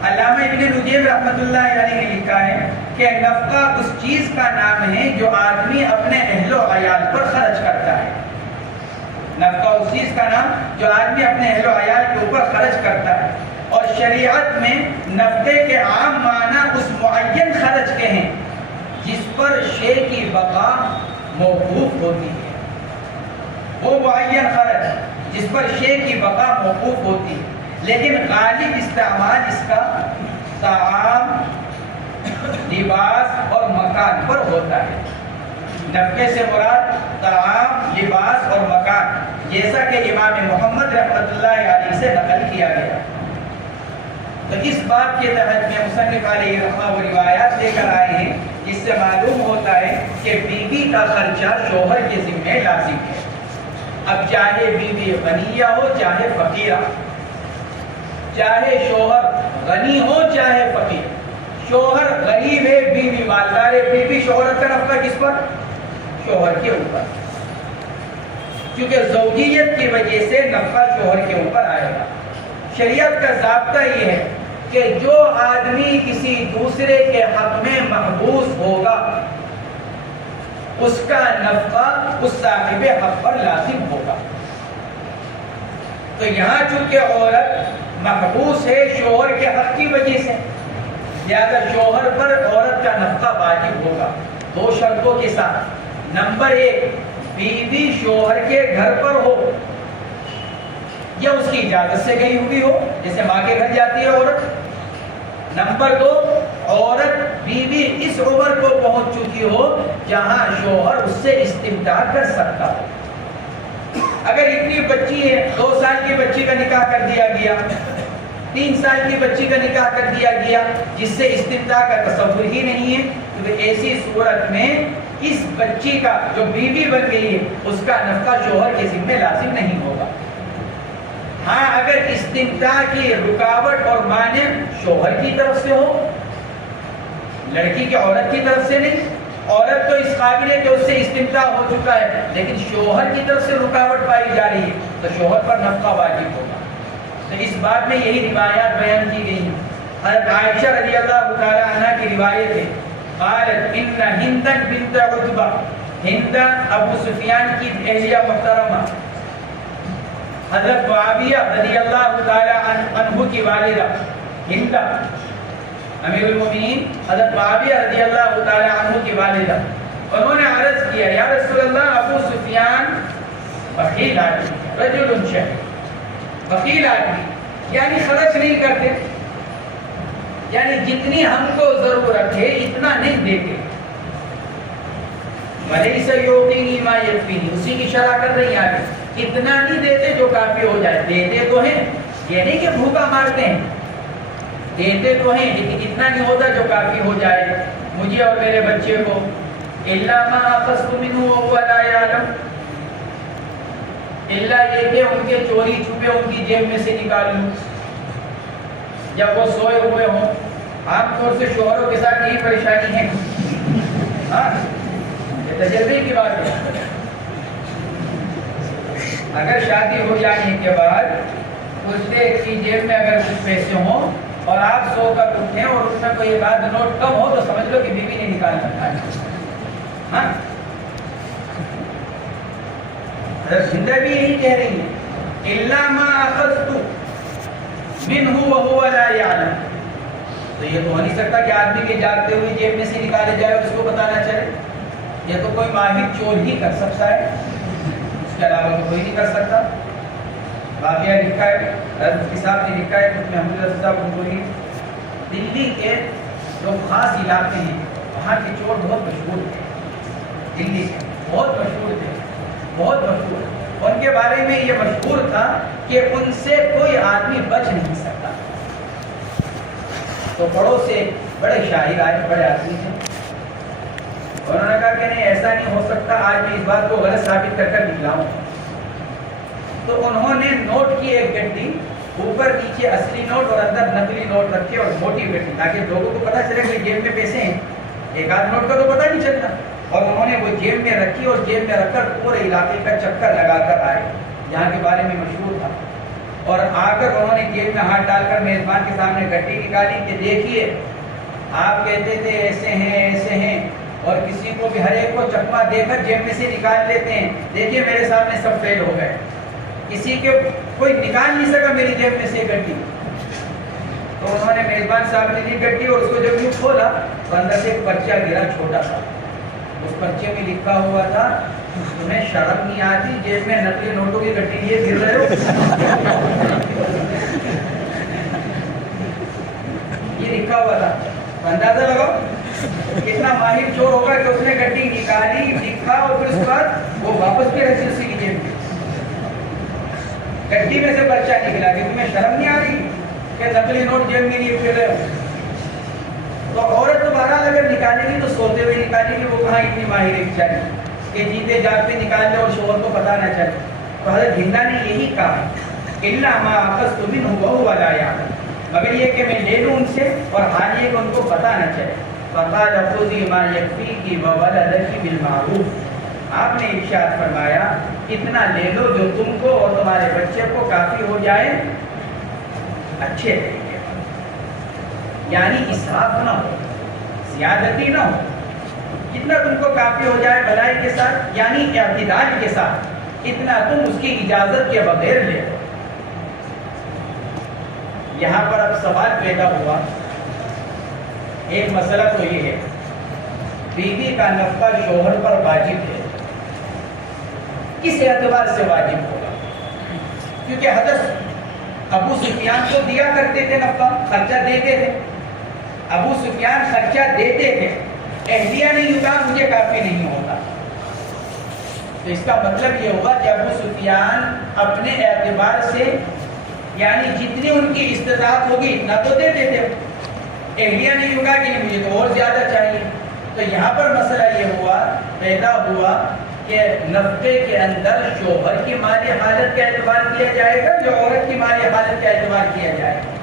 علامہ ابن نجیم رحمۃ اللہ علیہ نے لکھا ہے کہ نفقہ اس چیز کا نام ہے جو آدمی اپنے اہل و عیال پر خرچ کرتا ہے۔ نفقہ اس چیز کا نام جو آدمی اپنے اہل و عیال کے اوپر خرچ کرتا ہے، اور شریعت میں نفقے کے عام معنی اس معین خرچ کے ہیں جس پر شے کی بقا موقوف ہوتی ہے۔ وہ معین خرچ جس پر شے کی بقا موقوف ہوتی ہے، لیکن غالب استعمال اس کا طعام، لباس اور مکان پر ہوتا ہے۔ نفقے سے مراد طعام، لباس اور مکان، جیسا کہ امام محمد رحمۃ اللہ علیہ سے نقل کیا گیا۔ تو اس بات کے تحت میں مصنف علیہ رحمہ وہ روایات لے کر آئے ہیں جس سے معلوم ہوتا ہے کہ بیوی کا خرچہ شوہر کے ذمہ لازم ہے۔ اب چاہے بیوی غنیہ ہو چاہے فقیرہ، چاہے شوہر غنی ہو چاہے فقیر، شوہر غریب ہے بیوی مالدار ہے، بیوی شوہرت کا نفقہ کس پر؟ شوہر کے اوپر، کیونکہ زوجیت کی وجہ سے نفقہ شوہر کے اوپر آئے گا۔ شریعت کا ضابطہ یہ ہے کہ جو آدمی کسی دوسرے کے حق میں محبوس ہوگا اس کا نفقہ اس صاحب حق پر لازم ہوگا۔ تو یہاں چونکہ عورت محبوس ہے شوہر کے حق کی وجہ سے، لہذا شوہر پر عورت کا نفقہ واجب ہوگا دو شرطوں کے ساتھ۔ نمبر 1، بیوی شوہر کے گھر پر ہو یا اس کی اجازت سے گئی ہوئی ہو، جیسے ماں کے گھر جاتی ہے عورت۔ نمبر 2، عورت بیوی اس عمر کو پہنچ چکی ہو جہاں شوہر اس سے استمتاع کر سکتا ہو۔ اگر اتنی بچی ہے، 2 سال کی بچی کا نکاح کر دیا گیا، 3 سال کی بچی کا نکاح کر دیا گیا جس سے استمتاع کا تصور ہی نہیں ہے، تو ایسی صورت میں اس بچی کا جو بیوی بن گئی ہے اس کا نفقہ شوہر کے ذمہ لازم نہیں ہوگا۔ ہاں اگر استمتاع کی رکاوٹ اور مانع شوہر کی طرف سے ہو، لڑکی کی عورت کی طرف سے نہیں، عورت تو اس قابل ہے کہ اس سے استمتاع ہو چکا ہے لیکن شوہر کی طرف سے رکاوٹ پائی جا رہی ہے تو شوہر پر نفقہ واجب ہوگا۔ تو اس بات میں یہی روایات بیان کی گئی ہیں۔ حضرت عائشہ رضی اللہ تعالی عنہ کی روایت ہے، قالت ان ہند بنت عتبہ، ہند ابو سفیان کی اہلیہ محترمہ، حضرت معاویہ رضی اللہ تعالی عنہ کی والدہ ہند امیر المومنین حضرت معاویہ رضی اللہ تعالی عنہ کی والدہ، انہوں نے عرض کیا یا رسول اللہ ابو سفیان بخیل آدمی، رجل شہید، بخیل آدمی یعنی خرچ نہیں کرتے، یعنی جتنی ہم کو ضرورت ہے اتنا نہیں دیتے، وَلَيْسَ يُعْطِينِي مَا يَكْفِينِي، اسی کی شرح کر رہی ہیں آگے، اتنا نہیں دیتے جو کافی ہو جائے، دیتے تو ہیں، یہ نہیں کہ بھوکا مارتے ہیں، دیتے تو ہیں لیکن اتنا نہیں ہوتا جو کافی ہو جائے مجھے اور میرے بچے کو۔ إِلَّا مَا أَخَذْتُ مِنْهُ وَهُوَ لَا يَعْلَمُ، اللہ یہ کہ ان کے چوری چھپے ان کی جیب میں سے نکال لوں جب وہ سوئے ہوئے ہوں۔ عام طور سے شوہروں کے ساتھ یہی پریشانی ہے، ہاں یہ تجربے کی بات ہے۔ اگر شادی ہو جانے کے بعد اس کی جیب میں اگر کچھ پیسے ہوں اور آپ سو کر اٹھیں اور اس میں کوئی ایک آدھ نوٹ کم ہو تو سمجھ لو کہ بیوی نے نکال رکھا ہے۔ ہاں زندہ بھی یہی کہہ رہی ہے، إِلَّا مَا أَخَذْتُ مِنْهُ وَهُوَ لَا يَعْلَمُ، تو یہ تو ہو نہیں سکتا کہ آدمی کے جاگتے ہوئے جیب میں سے نکالے جائے اور اس کو پتہ نہ چلے، یہ تو کوئی ماہر چور ہی کر سکتا ہے، اس کے علاوہ تو کوئی نہیں کر سکتا۔ واقعہ لکھا ہے، حضرت صاحب نے لکھا ہے، اس میں حمد صاحب گنگوہی، دلی کے جو خاص علاقے ہیں وہاں کے چور بہت مشہور تھے، دلی کے بہت مشہور تھے، بہت مشہور، ان کے بارے میں یہ مشہور تھا کہ ان سے کوئی آدمی بچ نہیں سکتا۔ تو پڑوس سے بڑے شاعر آئے، بڑے آدمی تھے، انہوں نے کہا کہ نہیں ایسا نہیں ہو سکتا، آج میں اس بات کو غلط ثابت کر کر نکلاؤں۔ تو انہوں نے نوٹ کی ایک گڈی، اوپر نیچے اصلی نوٹ اور اندر نقلی نوٹ رکھے اور موٹی گڈی، تاکہ لوگوں کو پتہ چلے کہ جیب میں پیسے ہیں، ایک آدھ نوٹ کا تو پتہ نہیں چلتا. اور انہوں نے وہ جیب میں رکھی اور جیب میں رکھ کر پورے علاقے کا چکر لگا کر آئے. یہاں کے بارے میں مشہور تھا. اور آ کر انہوں نے جیب میں ہاتھ ڈال کر میزبان کے سامنے گڈی نکالی کہ دیکھیے آپ کہتے تھے ایسے ہیں اور کسی کو بھی ہر ایک کو چکما دے کر جیب میں سے نکال لیتے ہیں. دیکھیے میرے سامنے سب فیل ہو گئے, کسی کے کوئی نکال نہیں سکا میری جیب میں سے گڈی. تو انہوں نے میزبان صاحب نے دی گڈی اور اس کو جب یوں کھولا تو اندر سے ایک پرچہ گرا چھوٹا سا. اس پرچے میں لکھا ہوا تھا تمہیں شرم نہیں آتی جیب میں نقلی نوٹوں کی گڈی لیے گر رہے ہو. یہ لکھا ہوا تھا. اندازہ لگاؤ کتنا ماہر چور ہوگا کہ اس نے گڈی نکالی, لکھا اور پھر اس کے بعد وہ واپس بھی رسی اسی کی جیب میں. گڈی میں سے پرچہ نکلا کہ تمہیں شرم نہیں آ رہی کہ نقلی نوٹ جیب میں لیے پھر رہے ہو. تو عورت تو بہرحال اگر نکالے گی تو سوتے ہوئے نکالے گی, وہ کہاں اتنی ماہر ہے بیچاری کہ جیتے جاگتے نکال دے اور شوہر کو پتہ نہ چلے. تو حضرت ہندا نے یہی کہا الا ما اخذت منه وهو لا يعلم, مگر یہ کہ میں لے لوں ان سے اور حال یہ کہ ان کو پتہ نہ چلے. فقال خذي ما يكفيك وولدك بالمعروف, آپ نے ارشاد فرمایا اتنا لے لو جو تم کو اور تمہارے بچے کو کافی ہو جائے اچھے طریقے پر, یعنی اسراف نہ ہو, زیادتی نہ ہو, جتنا تم کو کافی ہو جائے بھلائی کے ساتھ, یعنی اعتدال کے ساتھ, اتنا تم اس کی اجازت کے بغیر لے لو. یہاں پر اب سوال پیدا ہوا, ایک مسئلہ تو یہ ہے بیوی کا نفقہ شوہر پر واجب ہے, کس اعتبار سے واجب ہوگا؟ کیونکہ حضرت ابو سفیان کو دیا کرتے تھے نفقہ, خرچہ دیتے تھے. ابو سفیان خرچہ دیتے تھے, اہلیہ نے یوں کہا مجھے کافی نہیں ہوتا. تو اس کا مطلب یہ ہوگا کہ ابو سفیان اپنے اعتبار سے یعنی جتنی ان کی استطاعت ہوگی اتنا تو دیتے تھے. اہلیہ نے یوں کہا کہ مجھے تو اور زیادہ چاہیے. تو یہاں پر مسئلہ یہ ہوا پیدا ہوا کہ نفقے کے اندر شوہر کی مالی حالت کا اعتبار کیا جائے گا یا عورت کی مالی حالت کا اعتبار کیا جائے گا؟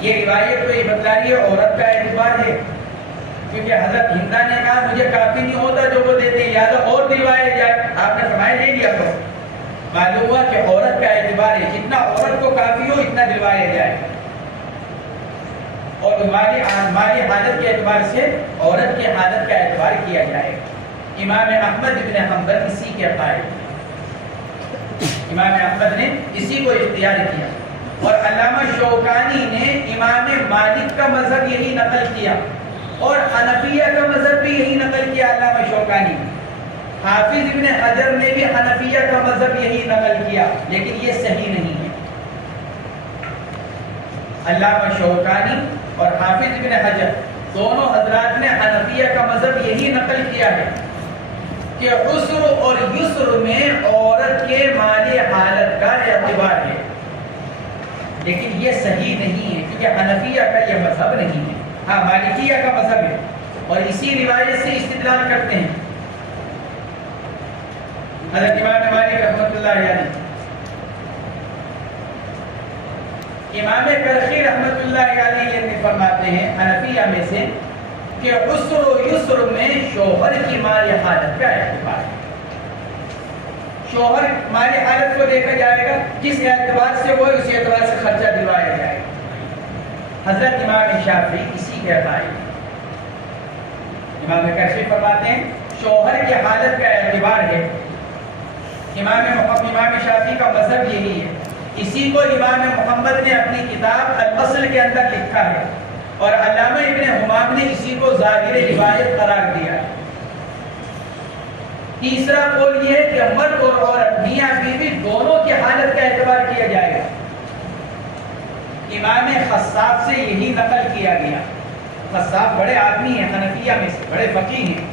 یہ روایت تو یہ بتا رہی ہے عورت کا اعتبار ہے, کیونکہ حضرت ہندا نے کہا مجھے کافی نہیں ہوتا جو وہ دیتے ہیں, لہٰذا اور دلوایا جائے. آپ نے فرمایا لے لیا کرو. معلوم ہوا کہ عورت کا اعتبار ہے, جتنا عورت کو کافی ہو اتنا دلوایا جائے, اور مالی حالت کے اعتبار سے عورت کی حالت کا اعتبار کیا جائے. امام احمد بن حنبل اسی کے قائل, امام احمد نے اسی کو اختیار کیا. اور علامہ شوکانی نے امام مالک کا مذہب یہی نقل کیا اور حنفیہ کا مذہب بھی یہی نقل کیا. علامہ شوکانی حافظ ابن حجر نے بھی حنفیہ کا مذہب یہی نقل کیا, لیکن یہ صحیح نہیں ہے. علامہ شوکانی اور حافظ ابن حجر دونوں حضرات نے حنفیہ کا مذہب یہی نقل کیا ہے کہ عسر اور یسر میں عورت کے مالی حالت کا اعتبار ہے, لیکن یہ صحیح نہیں ہے کیونکہ حنفیہ کا یہ مذہب نہیں ہے. ہاں مالکیہ کا مذہب ہے اور اسی روایت سے استدلال کرتے ہیں. حضرت امام مالک رحمۃ اللہ علیہ, امام کرخی رحمۃ اللہ علیہ نے فرماتے ہیں حنفیہ میں سے کہ عسر و یسر میں شوہر کی مالی حالت کا اعتبار ہے. شوہر مالی حالت کو دیکھا جائے گا, جس اعتبار سے وہ اسی اعتبار سے خرچہ دلوایا جائے گا. حضرت امام شافعی اسی کے قائل. امام کرخی فرماتے ہیں شوہر کی حالت کا اعتبار ہے. امام شافعی کا مذہب یہی ہے. اسی کو امام محمد نے اپنی کتاب الاصل کے اندر لکھا ہے اور علامہ ابن حمام نے اسی کو ظاہر روایت قرار دیا ہے. تیسرا قول یہ ہے کہ مرد اور عورت میاں بیوی دونوں کی حالت کا اعتبار کیا جائے گا. امام خصاف سے یہی نقل کیا گیا. خصاف بڑے آدمی ہیں حنفیہ میں سے, بڑے فقیہ ہیں.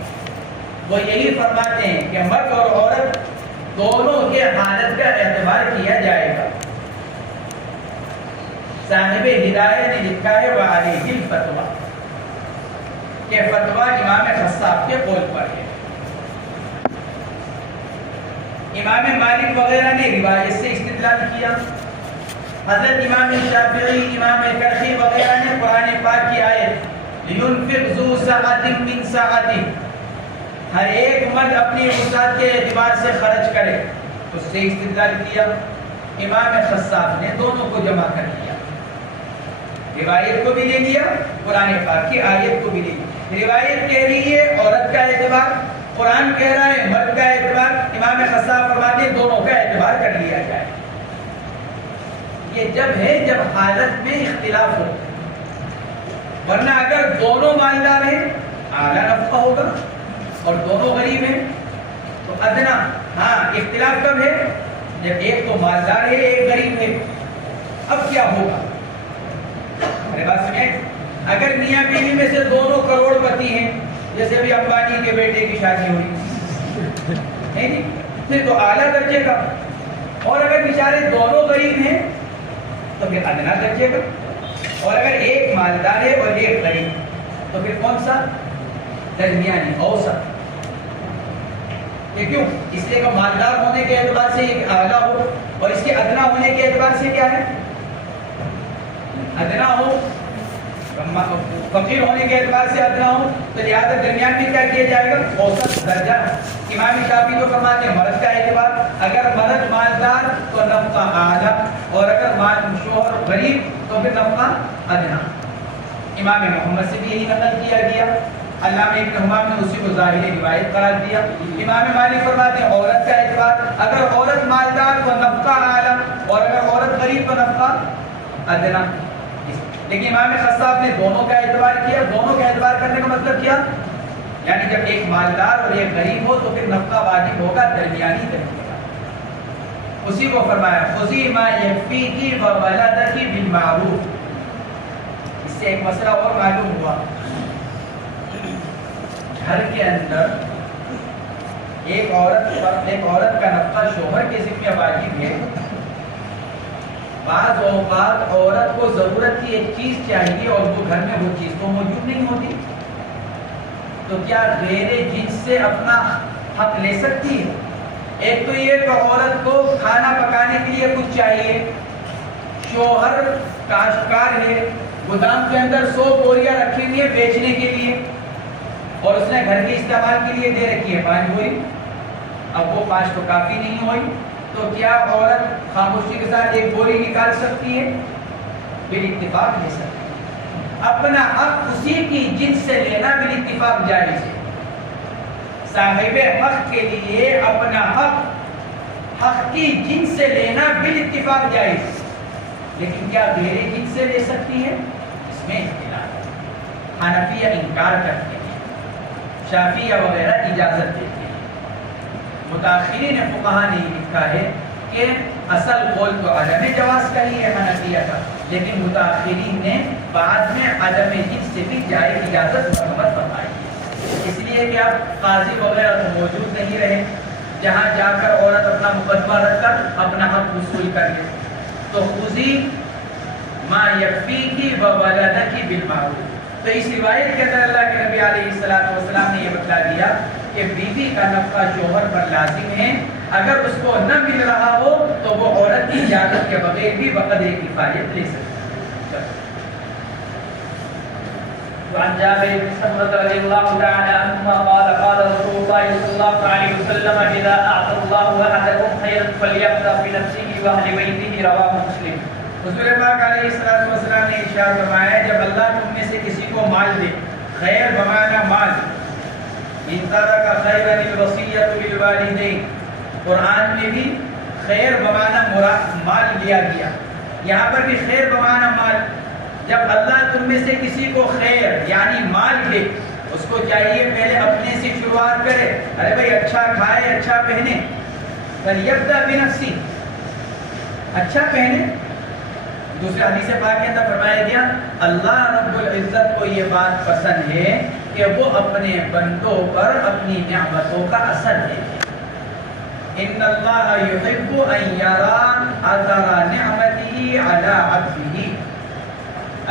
وہ یہی فرماتے ہیں کہ مرد اور عورت دونوں کے حالت کا اعتبار کیا جائے گا. صاحب ہدایہ نے لکھا ہے وعلیہ الفتویٰ, کہ فتویٰ امام خصاف کے قول پر ہے. امام مالک وغیرہ نے روایت سے استدلال کیا. حضرت امام شافعی, امام کرخی وغیرہ نے قرآن پاک کی آیت لِيُنْفِقْ ذُو سَعَةٍ مِّن سَعَتِهِ، ہر ایک مرد اپنی وسعت کے اعتبار سے خرچ کرے. تو اس سے استدلال کیا امام خصاف نے، دونوں کو جمع کر لیا، روایت کو بھی لے لیا، قرآن پاک کی آیت کو بھی لے لیا. روایت کہہ رہی ہے عورت کا اعتبار، قرآن کہہ رہا ہے مرد کا اعتبار. امام خصاف فرماتے ہیں دونوں کا اعتبار کر لیا جائے. یہ جب ہے جب حالت میں اختلاف ہو، ورنہ اگر دونوں مالدار ہیں اعلیٰ نفقہ ہوگا اور دونوں غریب ہیں تو ادنا. ہاں اختلاف کب ہے؟ جب ایک تو مالدار ہے ایک غریب ہے. اب کیا ہوگا؟ میرے بات سنیں، اگر میاں بیوی میں سے دونوں کروڑ پتی ہیں، جیسے بھی امبانی کے بیٹے کی شادی ہوئی ہے جی، پھر تو اعلیٰ درجے کا. اور اگر بیچارے دونوں غریب ہیں تو پھر ادنا درجے کا. اور اگر ایک مالدار ہے اور ایک غریب تو پھر کون سا؟ درمیانی، اوسط. یہ کیوں؟ اس لیے کہ مالدار ہونے کے اعتبار سے ایک اعلیٰ ہو اور اس کے ادنا ہونے کے اعتبار سے کیا ہے؟ ادنا ہو. فقیر ہونے کے اعتبار سے ادنا ہو تو لہٰذا درمیان میں کیا کیا جائے گا؟ اوسط درجہ. امام شافعی تو فرماتے ہیں مرد کا اعتبار، اگر مرد مالدار تو نفقہ اعلیٰ اور اگر شوہر غریب تو پھر نفقہ ادنا. امام محمد سے بھی یہی نقل کیا گیا. علامہ ابن حمام نے اسی کو ظاہری روایت قرار دیا. امام مالک فرماتے ہیں عورت کا اعتبار، اگر عورت مالدار تو نفقہ اعلیٰ اور اگر عورت غریب تو نفقہ ادنا. لیکن امام خصاف نے دونوں کا اعتبار کیا. دونوں کا اعتبار کرنے کا مطلب کیا؟ یعنی جب ایک مالدار اور ایک غریب ہو تو پھر نفقہ واجب ہوگا درمیانی درجے کا. اسی کو فرمایا خذی ما یکفیکی وولدکی بالمعروف. اس سے ایک مسئلہ اور معلوم ہوا، گھر کے اندر ایک عورت کا نفقہ شوہر کے ذمہ واجب ہے. بعض اوقات عورت کو ضرورت کی ایک چیز چاہیے اور وہ گھر میں وہ چیز تو موجود نہیں ہوتی، تو کیا غیر جنس سے اپنا حق لے سکتی ہے؟ ایک تو یہ کہ عورت کو کھانا پکانے کے لیے کچھ چاہیے، شوہر کاشتکار ہے، گودام کے اندر 100 بوریاں رکھی ہوئی ہیں بیچنے کے لیے اور اس نے گھر کے استعمال کے لیے دے رکھی ہے 5 بوری. اب وہ 5 تو کافی نہیں ہوئی، تو کیا عورت خاموشی کے ساتھ 1 بوری نکال سکتی ہے؟ بال اتفاق لے سکتی ہے. اپنا حق اسی کی جنس سے لینا بال اتفاق جائز ہے. صاحب حق کے لیے اپنا حق کی جنس سے لینا بال اتفاق جائز ہے. لیکن کیا غیر جنس سے لے سکتی ہے؟ اس میں اختلاف ہے. حنفیہ انکار کرتے ہیں، شافعیہ وغیرہ اجازت دیتے ہیں. متاخرین فقہا نے لکھا ہے کہ اصل قول تو عدم جواز کا ہی ہے حنفیہ کا، لیکن متاخرین نے بعد میں عدم جنس سے بھی جائز اجازت مرحمت فرمائی. اس لیے کہ اب قاضی وغیرہ تو موجود نہیں رہے جہاں جا کر عورت اپنا مقدمہ رکھ کر اپنا حق وصول کر لے. تو خذی ما یکفیکی وولدکی بالمعروف. تو اس روایت کے اندر اللہ کے نبی علیہ السلام نے یہ بتلا دیا کہ بیوی کا نفقہ شوہر پر لازم ہے. اگر اس کو نہ مل رہا ہو تو وہ عورت کی اجازت کے بغیر بھی بقدر کفایت لے سکتی ہے. وعن جابر بن سمرة رضي الله تعالى عنهما قال قال رسول الله صلى الله عليه وسلم إذا أعطى الله أحدكم خيرا فليبدأ بنفسه وأهل بيته. رواه مسلم. حضور پاک علیہ السلام نے ارشاد فرمایا جب اللہ تم میں سے کسی کو مال دے، خیر بمانا مال، ان ترک خیرا الوصیۃ بالوالدین، قرآن میں بھی خیر بمانا مال لیا گیا، یہاں پر بھی خیر بمانا مال. جب اللہ تم میں سے کسی کو خیر یعنی مال دے، اس کو چاہیے پہلے اپنے سے شروعات کرے. ارے بھائی اچھا کھائے اچھا پہنے، فلیبدأ بنفسی، اچھا پہنے. دوسرے حدیث پاک کے اندر فرمایا گیا اللہ رب العزت کو یہ بات پسند ہے کہ وہ اپنے بندوں پر اپنی نعمتوں کا اثر دیکھے. ان اللہ یحب ان یرا اثر نعمته علی عبده.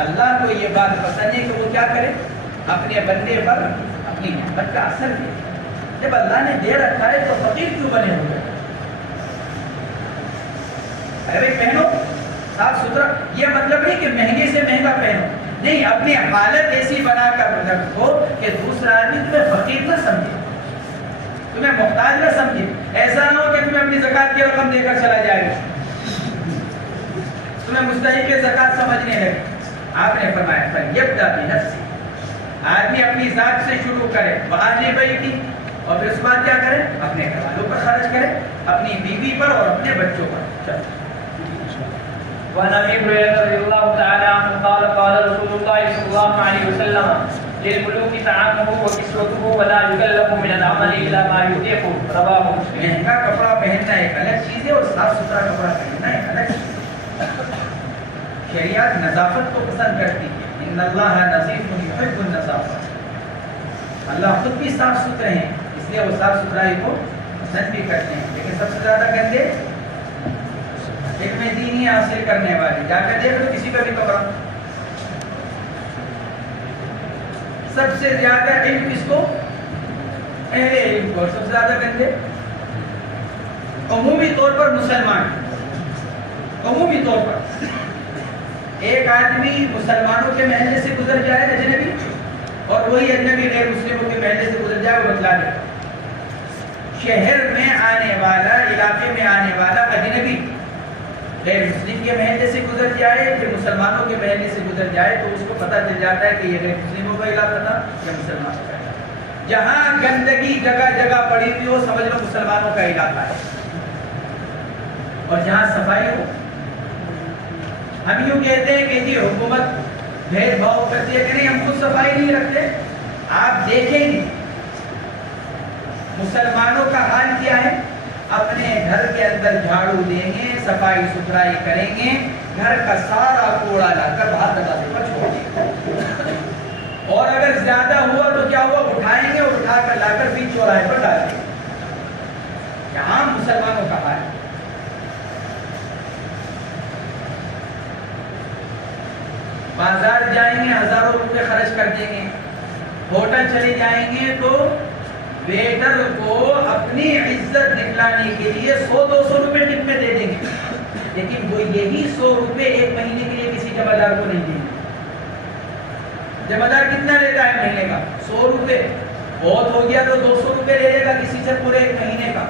اللہ کو یہ بات پسند ہے کہ وہ کیا کرے؟ اپنے بندے پر اپنی نعمت کا اثر دے. جب اللہ نے دے رکھا ہے تو فقیر کیوں بنے ہوئے؟ ارے بھائی پہنو صاف ستھرا، یہ مطلب نہیں کہ مہنگے سے مہنگا پہنو، نہیں، اپنی حالت ایسی بنا کر رکھو کہ دوسرا آدمی تمہیں فقیر نہ سمجھے، تمہیں محتاج نہ سمجھے. ایسا نہ ہو کہ تمہیں اپنی زکات کی رقم دے کر چلا جائے، تمہیں مستحق زکات سمجھنے لگے. آپ نے فرمایا فَلْيَبْدَأْ بِنَفْسِهِ، آدمی اپنی ذات سے شروع کرے، وَأَهْلِ بَيْتِهِ، اور پھر اس کے بعد کیا کرے؟ اپنے گھر والوں پر خرچ کرے، اپنی بیوی پر اور اپنے بچوں پر. وعن ابي هريره رضي الله تعالى عنه قال قال رسول الله صلى الله عليه وسلم للملوك طعامه وكسوته ولا يكلف من العمل الا ما يطيق. رواه مسلم. مہنگا کپڑا پہننا ایک الگ چیز ہے اور صاف ستھرا کپڑا پہننا ایک الگ چیز ہے. شریعت نظافت کو پسند کرتی ہے. ان اللہ نظیف یحب النظافہ، اللہ خود بھی صاف ستھرے ہیں، اس لیے وہ صاف ستھرائی کو پسند بھی کرتے ہیں. لیکن سب سے زیادہ گندے علم دینی حاصل کرنے والے، جا کر دیکھ لو کسی کا بھی کپڑا، سب سے زیادہ علم کس کو؟ اہل علم کو. سب سے زیادہ گندے عمومی طور پر مسلمان. عمومی طور پر ایک آدمی مسلمانوں کے محلے سے گزر جائے اجنبی، اور وہی اجنبی غیر مسلموں کے محلے سے گزر جائے، وہ بتلا دے. شہر میں آنے والا، علاقے میں آنے والا اجنبی غیر مسلم کے محلے سے گزر جائے، پھر مسلمانوں کے محلے سے گزر جائے، تو اس کو پتہ چل جاتا ہے کہ یہ غیر مسلموں کا علاقہ تھا یا مسلمانوں کا علاقہ. جہاں گندگی جگہ جگہ پڑی ہوئی ہو سمجھ لو مسلمانوں کا علاقہ ہے، اور جہاں صفائی ہو. ہم یوں کہتے ہیں کہ جی حکومت بھید بھاؤ کرتی ہے کہ نہیں، ہم خود صفائی نہیں رکھتے. آپ دیکھیں گے مسلمانوں کا حال کیا ہے. اپنے گھر کے اندر جھاڑو دیں گے، صفائی ستھرائی کریں گے، گھر کا سارا کوڑا لا کر باہر دروازے پر چھوڑ دیں گے، اور اگر زیادہ ہوا تو کیا ہوا، اٹھائیں گے اور اٹھا کر لا کر بیچ چوراہے پر ڈال دیں گے. یہاں مسلمانوں کا حال ہے. بازار جائیں گے ہزاروں روپے خرچ کر دیں گے، ہوٹل چلے جائیں گے تو ویٹر کو اپنی عزت دکھلانے کے لیے 100-200 روپے ٹپ میں دے دیں گے، لیکن وہ یہی 100 روپے ایک مہینے کے لیے کسی جمع دار کو نہیں دیں گے. جمع دار کتنا لیتا ہے مہینے کا؟ 100 روپے. بہت ہو گیا تو 200 روپے لے لے گا کسی سے پورے ایک مہینے کا،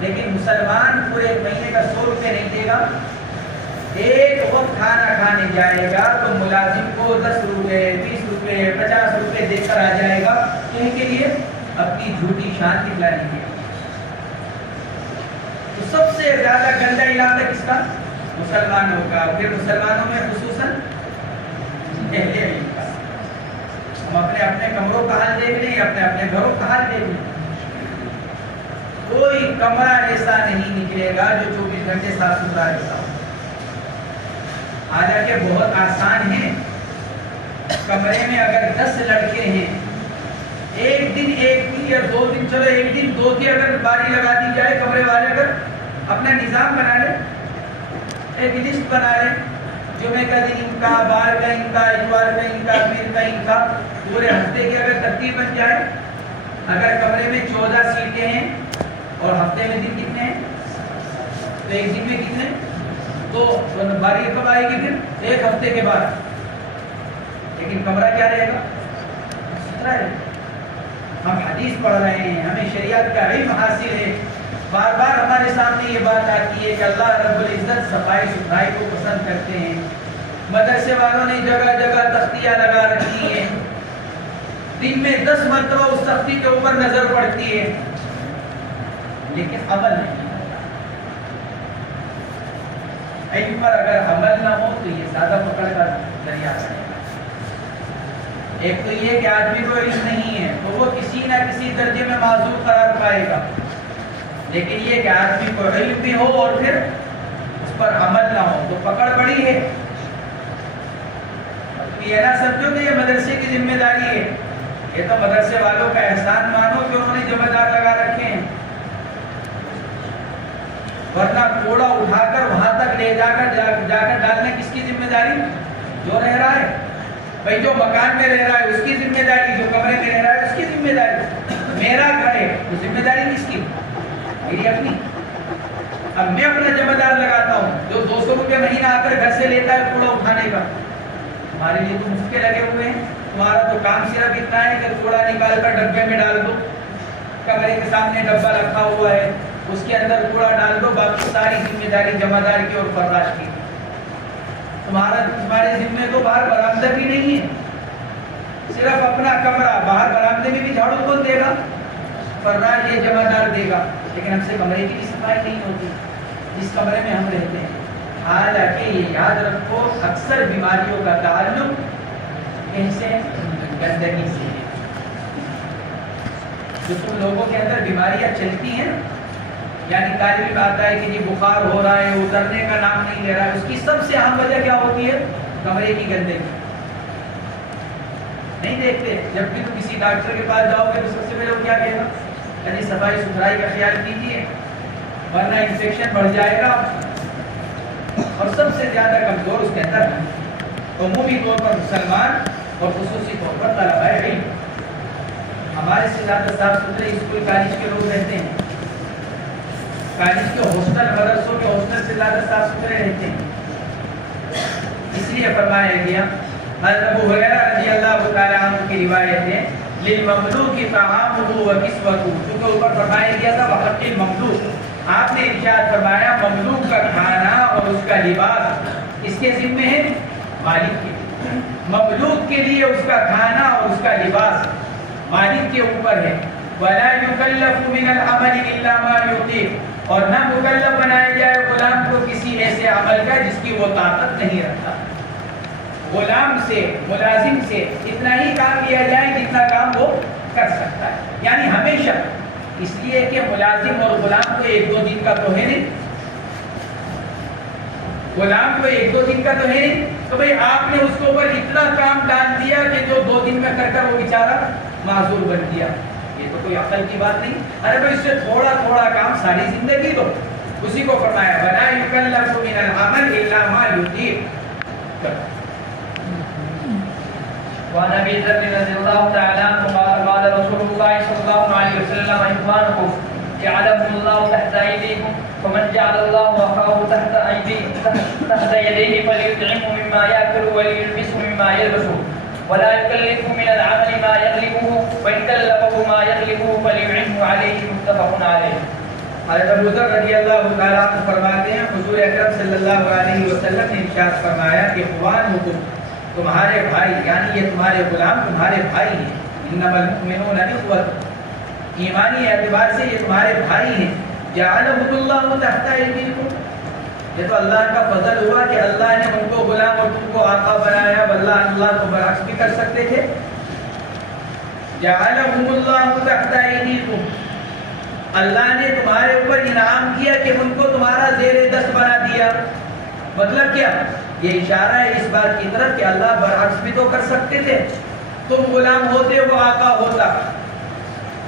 لیکن مسلمان پورے ایک مہینے کا 100 روپے نہیں دے گا. ایک وقت کھانا کھانے جائے گا تو ملازم کو 10 روپے 20 روپے 50 روپے دے کر آ جائے گا، کہیں کے لیے اپنی جھوٹی شان دکھلانے کے. تو سب سے زیادہ گندا علاقہ کس کا؟ مسلمانوں کا. پھر مسلمانوں میں خصوصاً اہل علم کا. ہم اپنے اپنے کمروں کا حال دیکھ لیں، اپنے اپنے گھروں کا حال دیکھ لیں. کوئی کمرہ ایسا نہیں نکلے گا جو 24 گھنٹے صاف ستھرا رہتا ہو. حالانکہ بہت آسان ہے. کمرے میں اگر 10 لڑکے ہیں، ایک دن یا 2 دن، چلو ایک دن 2 کی اگر باری لگا دی جائے، کمرے والے اگر اپنا نظام بنا لے، ایک لسٹ بنا لے، جمعے کا دن ان کا، بار کا ان کا، اتوار کا ان کا، پیر کا ان کا، پورے ہفتے کی اگر ترتیب بن جائے. اگر کمرے میں 14 سیٹیں ہیں اور ہفتے میں دن کتنے ہیں، تو ایک دن میں کتنے، تو باری کب آئے گی؟ پھر ایک ہفتے کے بعد. لیکن کمرہ کیا رہے گا؟ ستھرا رہے گا. ہم حدیث پڑھ رہے ہیں، ہمیں شریعت کا علم حاصل ہے، بار بار ہمارے سامنے یہ بات آتی ہے کہ اللہ رب العزت صفائی ستھرائی کو پسند کرتے ہیں. مدرسے والوں نے جگہ جگہ تختیاں لگا رکھی ہیں، دن میں 10 مرتبہ اس تختی کے اوپر نظر پڑتی ہے، لیکن عمل نہیں. علم پر اگر عمل نہ ہو تو یہ زیادہ پکڑ کا ذریعہ بنے گا. ایک تو یہ کہ آدمی کو علم نہیں ہے تو وہ کسی نہ کسی درجے میں معذور قرار پائے گا، لیکن یہ کہ آدمی کو علم بھی ہو اور پھر اس پر عمل نہ ہو تو پکڑ بڑی ہے. یہ نہ سمجھو کہ یہ مدرسے کی ذمہ داری ہے، یہ تو مدرسے والوں کا احسان مانو کہ انہوں نے ذمہ دار لگا رکھے ہیں. ورنہ کوڑا اٹھا کر وہاں تک لے جا کر ڈالنے کس کی ذمہ داری؟ جو رہ رہا ہے. بھائی جو مکان میں رہ رہا ہے اس کی ذمہ داری، جو کمرے میں رہ رہا ہے اس کی ذمہ داری. میرا گھر ہے تو ذمہ داری کس کی؟ میری اپنی. اب میں اپنا ذمہ دار لگاتا ہوں جو 200 روپے مہینہ آ کر گھر سے لیتا ہے کوڑا اٹھانے کا، تمہارے لیے تو مفت کے لگے ہوئے ہیں، تمہارا تو کام صرف اتنا ہے کہ کوڑا نکال کر ڈبے میں ڈال دو، کمرے کے سامنے ڈبہ رکھا ہوا ہے اس کے اندر کوڑا ڈال دو، باقی ساری ذمہ داری جمع دار کی اور فراش کی۔ تمہارے ذمے تو باہر برآمدہ بھی نہیں ہے، صرف اپنا کمرہ، باہر برآمدے میں بھی جھاڑو کون دے گا؟ فراش یہ جمع دار دے گا، لیکن ہم سے کمرے کی بھی صفائی نہیں ہوتی جس کمرے میں ہم رہتے ہیں۔ حالانکہ یہ یاد رکھو اکثر بیماریوں کا تعلق کیسے؟ گندگی سے ہے۔ جو تم لوگوں کے اندر بیماریاں چلتی ہیں، یعنی طالب آتا ہے کہ جی بخار ہو رہا ہے، اترنے کا نام نہیں لے رہا ہے، اس کی سب سے اہم وجہ کیا ہوتی ہے؟ کمرے کی گندگی۔ نہیں دیکھتے، جب بھی تم کسی ڈاکٹر کے پاس جاؤ گے تو سب سے پہلے وہ کیا کہے گا؟ یعنی صفائی ستھرائی کا خیال کیجیے ورنہ انفیکشن بڑھ جائے گا۔ اور سب سے زیادہ کمزور اس کے اندر عمومی طور پر مسلمان اور خصوصی طور پر طلبہ علم، ہمارے سے زیادہ صاف ستھرے اسکول کالج کے لوگ رہتے ہیں، کالج کے ہاسٹل مدرسوں کے ہاسٹل سے زیادہ صاف ستھرے رہتے ہیں۔ اس لیے فرمایا گیا، حضرت ابو ہریرہ رضی اللہ تعالی عنہ کی روایت ہے، للمملوک طعامہ وکسوتہ، چونکہ اوپر فرمایا گیا تھا وحق المملوک، آپ نے ارشاد فرمایا مملوک کا کھانا اور اس کا لباس اس کے ذمہ ہے؟ مالک کے۔ مملوک کے لیے اس کا کھانا اور اس کا لباس مالک کے اوپر ہے۔ وَلَا يُكَلَّفُ مِنَ الْعَمَلِ إِلَّا مَا يُطِيقُ، اور نہ مکلف بنایا جائے غلام کو کسی ایسے عمل کا جس کی وہ طاقت نہیں رکھتا۔ غلام سے، ملازم سے اتنا ہی کام کیا جائے جتنا کام وہ کر سکتا ہے، یعنی ہمیشہ، اس لیے کہ ملازم اور غلام کو ایک دو دن کا تو ہے نہیں، غلام کو ایک دو دن کا تو ہے نہیں، تو بھئی آپ نے اس کے اوپر اتنا کام ڈال دیا کہ جو 2 دن میں کر کر وہ بیچارہ معذور بن گیا، یہ تو کوئی عقل کی بات نہیں۔ ارے بھئی اس سے تھوڑا تھوڑا کام ساری زندگی دو، اسی کو فرمایا وَلَا يُكَلَّفُ مِنَ الْعَمَلِ إِلَّا مَا يُطِيقُ۔ وعن ابي ذر رضي الله تعالى عنه قال قال رسول الله صلى الله عليه وسلم اخوانكم جعلهم الله تحت ايديكم فمن جعل الله اخاه تحت يديه فليطعمه مما ياكل وليلبسه مما يلبس ولا يكلف من العمل ما يغلبه وان كلفه ما يغلبه فليعنه عليه متفق عليه۔ حضرت ابو ذر رضی اللہ تعالیٰ عنہ فرماتے ہیں حضور اکرم صلی اللہ علیہ وسلم نے ارشاد فرمایا کہ اخوانکم، تمہارے بھائی، یعنی یہ تمہارے غلام تمہارے بھائی ہیں، انما المؤمنون اخوۃ، ایمانی اعتبار سے یہ تمہارے بھائی ہیں، جعلهم اللہ تحت ایدیکم، یہ تو اللہ کا فضل ہوا کہ اللہ نے ان کو غلام اور تم کو آقا بنایا، واللہ اللہ کو برعکس بھی کر سکتے تھے۔ جعلهم اللہ تحت ایدیکم، اللہ نے تمہارے اوپر انعام کیا کہ ان کو تمہارا زیر دست بنا دیا۔ مطلب کیا؟ یہ اشارہ ہے اس بات کی طرف کہ اللہ برعکس بھی تو کر سکتے تھے، تم غلام ہوتے وہ آقا ہوتا،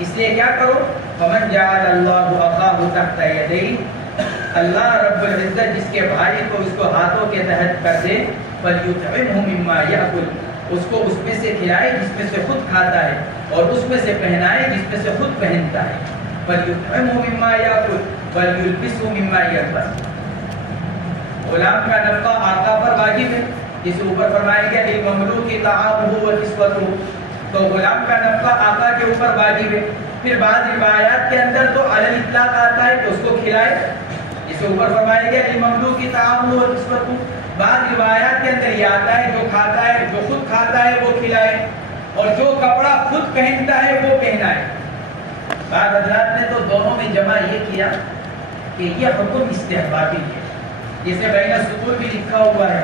اس لیے کیا کرو؟ فمن جعل اللہ اخاہ تحت یدیہ، اللہ رب العزت جس کے بھائی کو اس کو ہاتھوں کے تحت کر دے، فلیطعمہ مما یاکل، اس کو اس میں سے کھلائے جس میں سے خود کھاتا ہے، اور اس میں سے پہنائے جس میں سے خود پہنتا ہے، فلیطعمہ مما یاکل ولیلبسہ مما یلبس۔ غلام کا نفقہ آقا پر واجب ہے، جس اوپر فرمایا گیا للمملوک طعامہ وکسوتہ، تو غلام کا نفقہ آقا کے اوپر واجب ہے۔ پھر بعض روایات کے اندر تو علی الاطلاق آتا ہے کہ اس کو کھلائے، جس اوپر فرمایا گیا للمملوک طعامہ وکسوتہ، بعض روایات کے اندر یہ آتا ہے جو کھاتا ہے، جو خود کھاتا ہے وہ کھلائے، اور جو کپڑا خود پہنتا ہے وہ پہنائے۔ بعض حضرات نے تو دونوں میں جمع یہ کیا کہ یہ حکم استحبابی ہے، جسے بین السطور بھی لکھا ہوا ہے،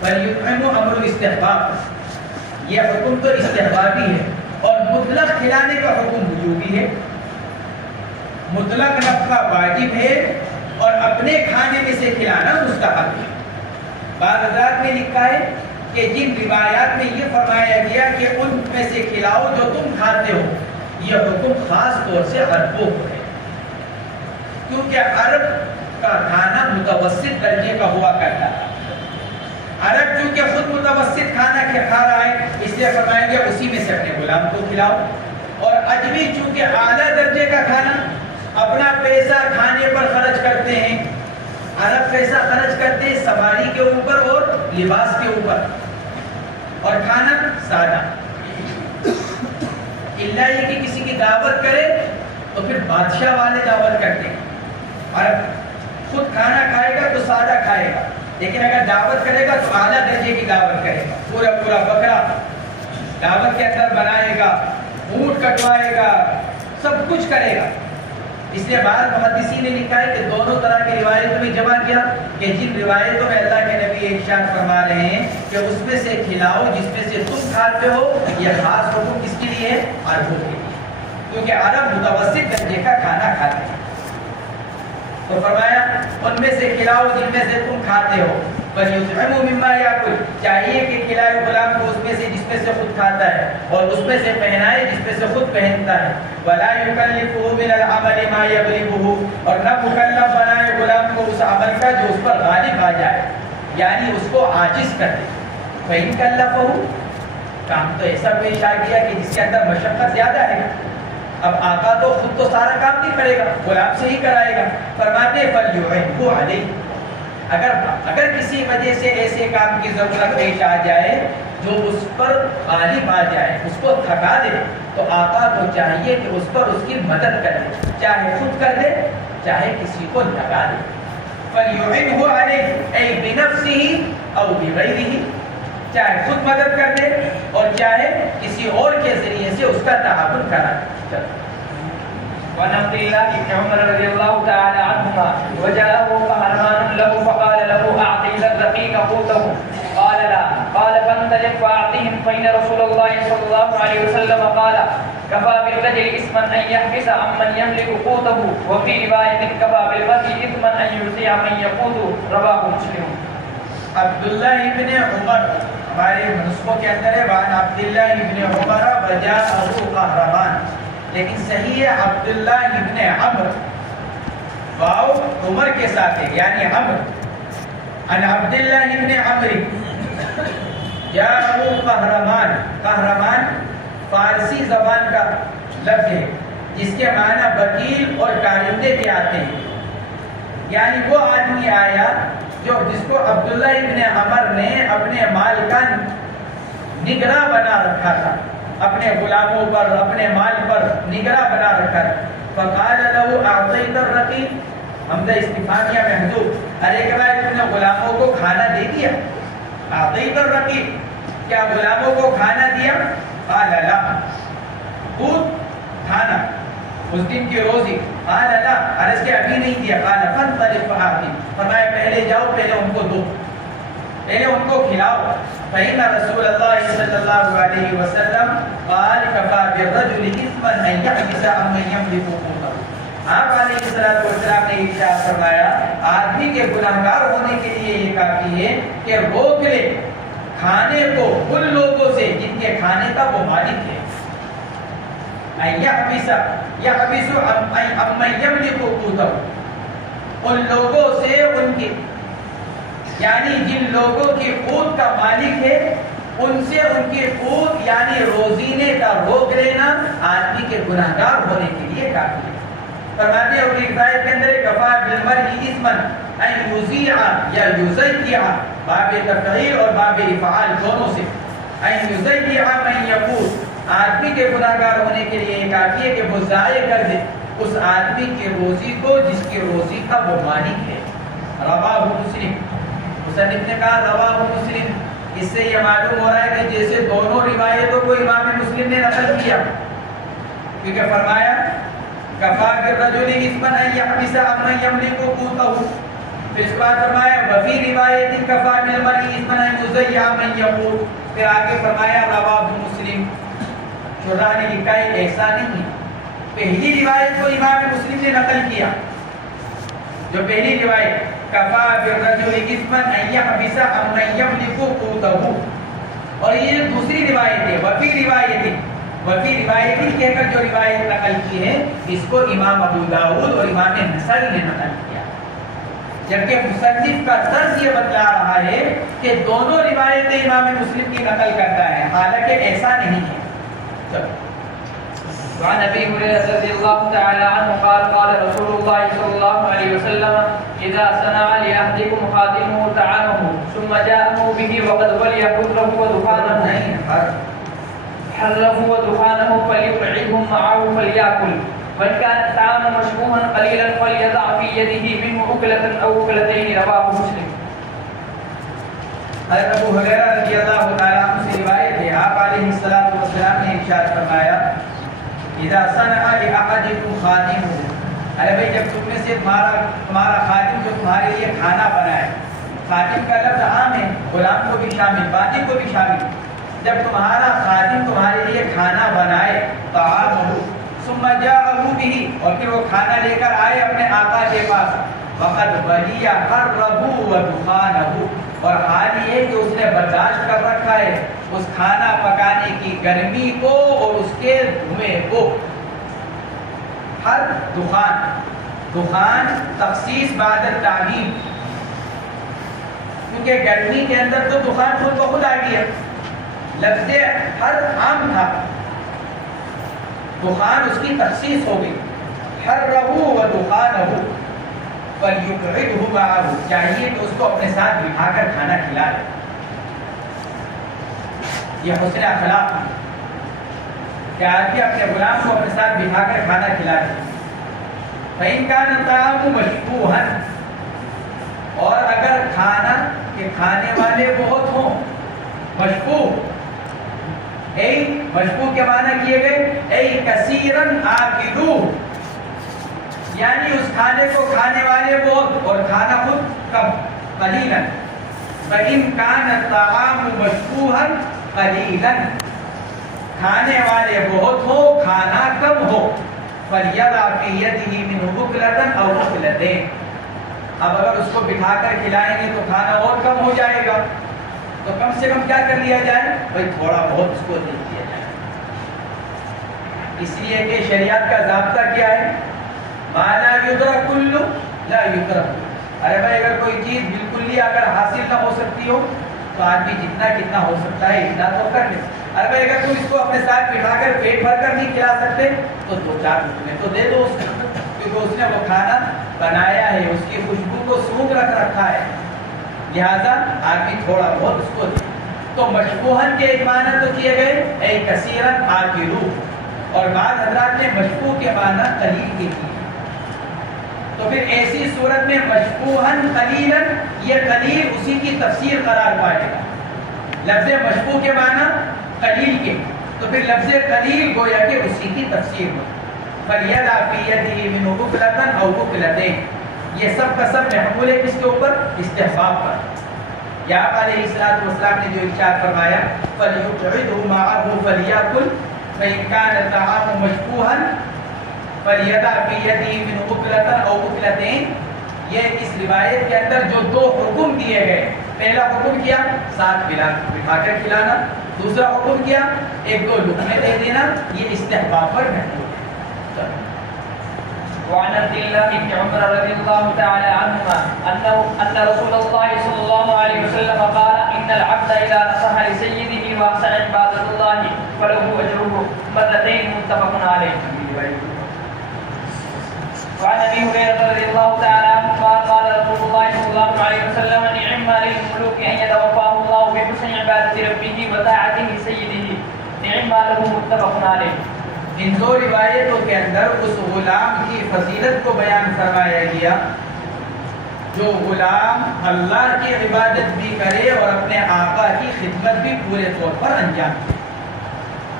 فلیطعمہ امر استحباب، یہ حکم تو استحبابی ہے، اور مطلق کھلانے کا حکم وجوبی ہے۔ مطلق نفقہ واجب ہے اور اپنے کھانے میں سے کھلانا مستحب ہے۔ بعض حضرات نے لکھا ہے کہ جن روایات میں یہ فرمایا گیا کہ ان میں سے کھلاؤ جو تم کھاتے ہو، یہ حکم خاص طور سے عربوں کو ہے، کیونکہ عرب کا کھانا متوسط درجے کا ہوا کرتا ہے۔ عرب چونکہ خود متوسط کھانا کھا رہا ہے، اس لیے فرمایا گیا اسی میں سے اپنے غلام کو کھلاؤ، اور اجمی چونکہ اعلیٰ درجے کا کھانا اپنا پیسہ کھانے پر خرچ کرتے ہیں، عرب پیسہ خرچ کرتے ہیں سواری کے اوپر اور لباس کے اوپر، اور کھانا سادہ. اللہ یہ کہ کسی کی دعوت کرے تو پھر بادشاہ والے دعوت کرتے ہیں، اور خود کھانا کھائے گا تو سادہ کھائے گا، لیکن اگر دعوت کرے گا تو اعلیٰ درجے کی دعوت کرے گا. پورا پورا بکرا دعوت کے اندر بنائے گا، اونٹ کٹوائے گا، سب کچھ کرے گا. اس لیے بعض محدثین نے لکھا ہے کہ دونوں طرح کی روایتوں میں جمع کیا کہ جن روایتوں میں اللہ کے نبی ارشاد فرما رہے ہیں کہ اس میں سے کھلاؤ جس میں سے تم کھاتے ہو، یہ خاص حکم کس کے لیے ہے؟ عربوں کے لیے، کیونکہ عرب متوسط درجے کا کھانا کھاتے ہیں. تو فرمایا ان میں سے کھلاؤ جن میں سے تم کھاتے ہو. فَلْيُطْعِمُوا مِمَّا يَأْكُلُ، چاہیے کہ کھلائے غلام کو اس میں سے جس میں سے خود کھاتا ہے، اور اس میں سے پہنائے جس میں سے خود پہنتا ہے. وَلَا يُكَلِّفُهُ مِنَ الْعَمَلِ مَا يَغْلِبُهُ، اور نہ مکلف بنائے غلام کو اس عمل کا جو اس پر غالب آ جائے، یعنی اس کو عاجز کر دے. فَإِن كَلَّفَهُ، کام تو ایسا پیش آ گیا کہ جس کے اندر مشقت زیادہ ہے. اب آقا تو خود تو سارا کام نہیں کرے گا، غلام سے ہی کرائے گا. فرماتے فَلْيُعِنْهُ عَلَيْهِ، اگر کسی وجہ سے ایسے کام کی ضرورت پیش آ جائے جو اس پر غالب آ جائے، اس کو تھکا دے، تو آقا کو چاہیے کہ اس پر اس کی مدد کرے، چاہے خود کر دے چاہے کسی کو لگا دے. فَلْيُعِنْهُ عَلَيْهِ أَيْ بِنَفْسِهِ أَوْ بِغَيْرِهِ، چاہے خود مدد کر دے اور چاہے کسی اور کے ذریعے سے اس کا تعاون کرائے. وعن عبد الله بن عمر رضي الله تعالى عنهما وجاءه قهرمان له فقال له أعطي ذا الرقيق قوته، قال لا، قال فانطلق فأعطهم، فإن رسول الله صلى الله عليه وسلم قال كفى بالرجل إثما أن يحبس عمن يملك قوته، وفي رواية كفى بالمرء إثما أن يرضي من يقوته، رواه مسلم. عبداللہ ابن عمر ہمارے نسخوں کے اندر ہے وعن عبداللہ ابن عمر وجاءه قهرمان، لیکن صحیح ہے عبداللہ ابن عمر، واو عمر کے ساتھ ہے یعنی عمر. عن عبداللہ ابن عمر جاءه قهرمان، قهرمان فارسی زبان کا لفظ ہے جس کے معنی وکیل اور کارندے کے آتے ہیں. یعنی وہ آدمی آیا جس کو عبداللہ ابن عمر نے اپنے مال کا نگراں بنا رکھا تھا، اپنے غلاموں پر اپنے مال پر نگراں بنا رکھا تھا. فقال له اعطيت الرقيق، حمزہ استفہامیہ محذوف، ارے کہ بھائی تم نے غلاموں کو کھانا دے دیا؟ اعطيت الرقيق، کیا غلاموں کو کھانا دیا؟ قال لا، خود کھانا اس دن کی روزی. قال لا، عرض کے ابھی نہیں دیا. قال فانطلق فأعطهم، فرمایا پہلے جاؤ پہلے ان کو دو، پہلے ان کو کھلاؤ. فإن رسول الله صلی اللہ علیہ وسلم قال كفى بالرجل إثما أن يحبس عمن يملك قوته، آپ علیہ الصلوۃ والسلام نے ارشاد فرمایا آدمی کے گنہگار ہونے کے لیے یہ کافی ہے کہ روک لے کھانے کو ان لوگوں سے جن کے کھانے کا وہ مالک ہے. يحبس عمن يملك قوته، ان لوگوں سے ان کے، یعنی جن لوگوں کی قوت کا مالک ہے ان سے ان کی قوت یعنی روزینے کا روک لینا آدمی کے گناہگار ہونے کے لیے کافی ہے. فرماتے ہیں اور روایت کے اندر کفا بالمرء اثما ان یذیع یا یزیع، باب تفعیل اور باب افعال دونوں سے، ان یزیع من یقول، آدمی کے گناہگار ہونے کے لیے یہ کافی ہے کہ وہ ضائع کر دے اس آدمی کی روزی کو جس کی روزی کا وہ مالک ہے. رواہ مسلم، مصنف نے کہا رواہ مسلم، اس سے یہ معلوم ہو رہا ہے کہ جیسے دونوں روایتوں کو امام مسلم نے نقل کیا، کیونکہ فرمایا کفا بالرجل اثما ان يحبس عمن يملك قوته، پھر اس کے بعد فرمایا وفی روایت کفا بالمرء اثما ان يزيع من يقول، پھر آگے فرمایا رواہ مسلم. شراح نے لکھا ہے ایسا نہیں، پہلی روایت کو امام مسلم نے نقل کیا، جو پہلی روایت کفا بالرجل اثما ان يحبس عمن يملك قوته، اور یہ دوسری روایت ہے وفی روایت کہہ کر جو روایت نقل کی ہے اس کو امام ابو داؤد اور امام نسائی نے نقل کیا، جبکہ مصنف کا طرز یہ بتلا رہا ہے کہ دونوں روایتیں امام مسلم کی نقل کرتا ہے، حالانکہ ایسا نہیں ہے. وعن ابي هريره رضي الله تعالى عنه قال قال رسول الله صلى الله عليه وسلم إذا صنع لأحدكم خادمه طعامه ثم جاءه به وقد ولي حره ودخانه فليقعدهم معه فليأكل، وإن كان الطعام مشبوها قليلا فليضع في يده منه أكلة أو أكلتين. رواه مسلم. حضرت ابو ہریرہ رضی اللہ تعالیٰ عنہ سے روایت ہے، آپ علیہ السلام نے ارشاد فرمایا اذا صنع لأحدكم خادمه، ارے بھائی جب تم میں سے تمہارا خادم جو تمہارے لیے کھانا بنائے، خادم کا لفظ عام ہے، غلام کو بھی شامل، باقی کو بھی شامل، جب تمہارا خادم تمہارے لیے کھانا بنائے طعامہ ثم جاءه به، اور پھر وہ کھانا لے کر آئے اپنے آقا کے پاس، وقد ولی حرہ ودخانہ، اور حال یہ ہے کہ اس نے برداشت کر رکھا ہے اس کھانا پکانے کی گرمی کو اور اس کے دھوئیں کو. ہر دخان تخصیص بعد التعمیم، کیونکہ گرمی کے اندر تو دخان خود بخود آ گیا، لفظ ہر عام تھا، دخان اس کی تخصیص ہو گئی. حرہ ودخانہ فَلْيُقْعِدْهُ مَعَهُ، چاہیے کہ اس کو اپنے ساتھ بٹھا کر کھانا کھلا دے. یہ حسن اخلاق ہے کہ آدمی اپنے غلام کو اپنے ساتھ بٹھا کر کھانا کھلا دے. فَإِنْ كَانَ الطَّعَامُ مَشْبُوهًا، اور اگر کھانا کے کھانے والے بہت ہوں، مشبوہ مشبوہ کے معنی کیے گئے کثیراً آکلوہ، یعنی اس کھانے کو کھانے والے بہت اور کھانا خود کم، قلیلاً. فَإِنْ كَانَ الطَّعَامُ مَشْبُوهًا قَلِيلًا، کھانے والے بہت ہو کھانا کم ہو، فَلْيَضَعْ فِي يَدِهِ مِنْهُ أُكْلَةً أَوْ أُكْلَتَيْنِ، اب اگر اس کو بٹھا کر کھلائیں گے تو کھانا اور کم ہو جائے گا، تو کم سے کم کیا کر لیا جائے بھائی تھوڑا بہت اس کو دے دیا جائے. اس لیے کہ شریعت کا ضابطہ کیا ہے، ما لا یدرک کلو لا یترک. ارے بھائی اگر کوئی چیز بالکل ہی اگر حاصل نہ ہو سکتی ہو تو آدمی جتنا ہو سکتا ہے اتنا تو کر لے. ارے بھائی اگر تم اس کو اپنے ساتھ بٹھا کر پیٹ بھر کر نہیں کھلا سکتے تو 2-4 لقمے تو دے دو اس کو، کیونکہ اس نے وہ کھانا بنایا ہے، اس کی خوشبو کو سونگھ رکھا ہے، لہذا آدمی تھوڑا بہت اس کو دے. تو مشبوہن کے ایک معنی تو کیے گئے کثیراً آکلوہ، اور بعض حضرات نے مشبوہ کے معنی قلیل کے کیے. تو پھر ایسی صورت میں مشبوہن قلیلاً، یہ قلیل اسی کی تفسیر قرار پائے گا. لفظ مشبوہ کے معنی قلیل کے، تو پھر لفظ قلیل گویا کہ اسی کی تفسیر ہو. فَلْيَضَعْ فِي يَدِهِ مِنْهُ أُكْلَةً أَوْ أُكْلَتَيْنِ، یہ سب کا سب محمول ہے کس کے اوپر؟ استحباب پر. یا آپ علیہ السلام نے جو ارشاد فرمایا فَلْيُقْعِدْهُ مَعَهُ فَلْيَأْكُلْ فَإِنْ كَانَ الطَّعَامُ مَشْبُوهًا فَلْيَضَعْ فِي يَدِهِ مِنْهُ أُكْلَةً أَوْ أُكْلَتَيْنِ. یہ اس روایت کے اندر جو 2 حکم دیے گئے، پہلا حکم کیا ساتھ بٹھا کر کھلانا، دوسرا حکم کیا 1-2 لقمے دے دینا، یہ استحباب پر محمول ہے. وعن عبد الله بن عمر رضي الله تعالى عنهما أن رسول الله صلى الله عليه وسلم قال إن العبد إذا نصح لسيده وأحسن عبادة الله فله أجره مرتين. متفق عليه. وعن أبي هريرة رضي الله تعالى عنه قال رسول الله صلى الله عليه وسلم نعم للملوك أن يتوفاه الله بحسن عبادة ربه وطاعته سيده نعم له. متفق عليه. ان 2 روایتوں کے اندر اس غلام کی فضیلت کو بیان فرمایا گیا جو غلام اللہ کی عبادت بھی کرے اور اپنے آقا کی خدمت بھی پورے طور پر انجام دے.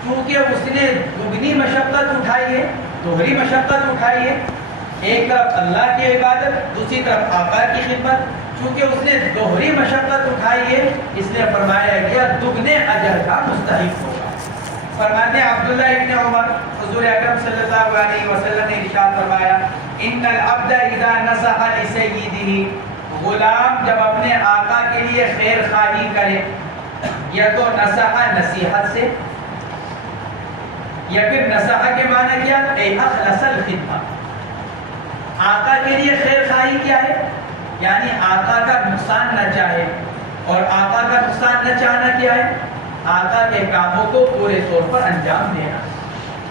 چونکہ اس نے دگنی مشقت اٹھائی ہے، دوہری مشقت اٹھائی ہے، ایک طرف اللہ کی عبادت، دوسری طرف آقا کی خدمت. چونکہ اس نے دوہری مشقت اٹھائی ہے اس لیے فرمایا گیا دگنے اجر کا مستحق ہوگا. فرماتے عبداللہ ابن عمر حضور اکرم صلی اللہ علیہ وسلم نے ارشاد فرمایا ان العبد اذا نصح لسیدہ، غلام جب اپنے آقا کے لیے خیر خواہی کرے، یا تو نصح نصیحت سے، یا پھر نصح کے معنی کیا اخلص الخدمہ. آقا کے لیے خیر خواہی کیا ہے؟ یعنی آقا کا نقصان نہ چاہے، اور آقا کا نقصان نہ چاہنا کیا ہے؟ آقا کے کاموں کو پورے طور پر انجام دینا.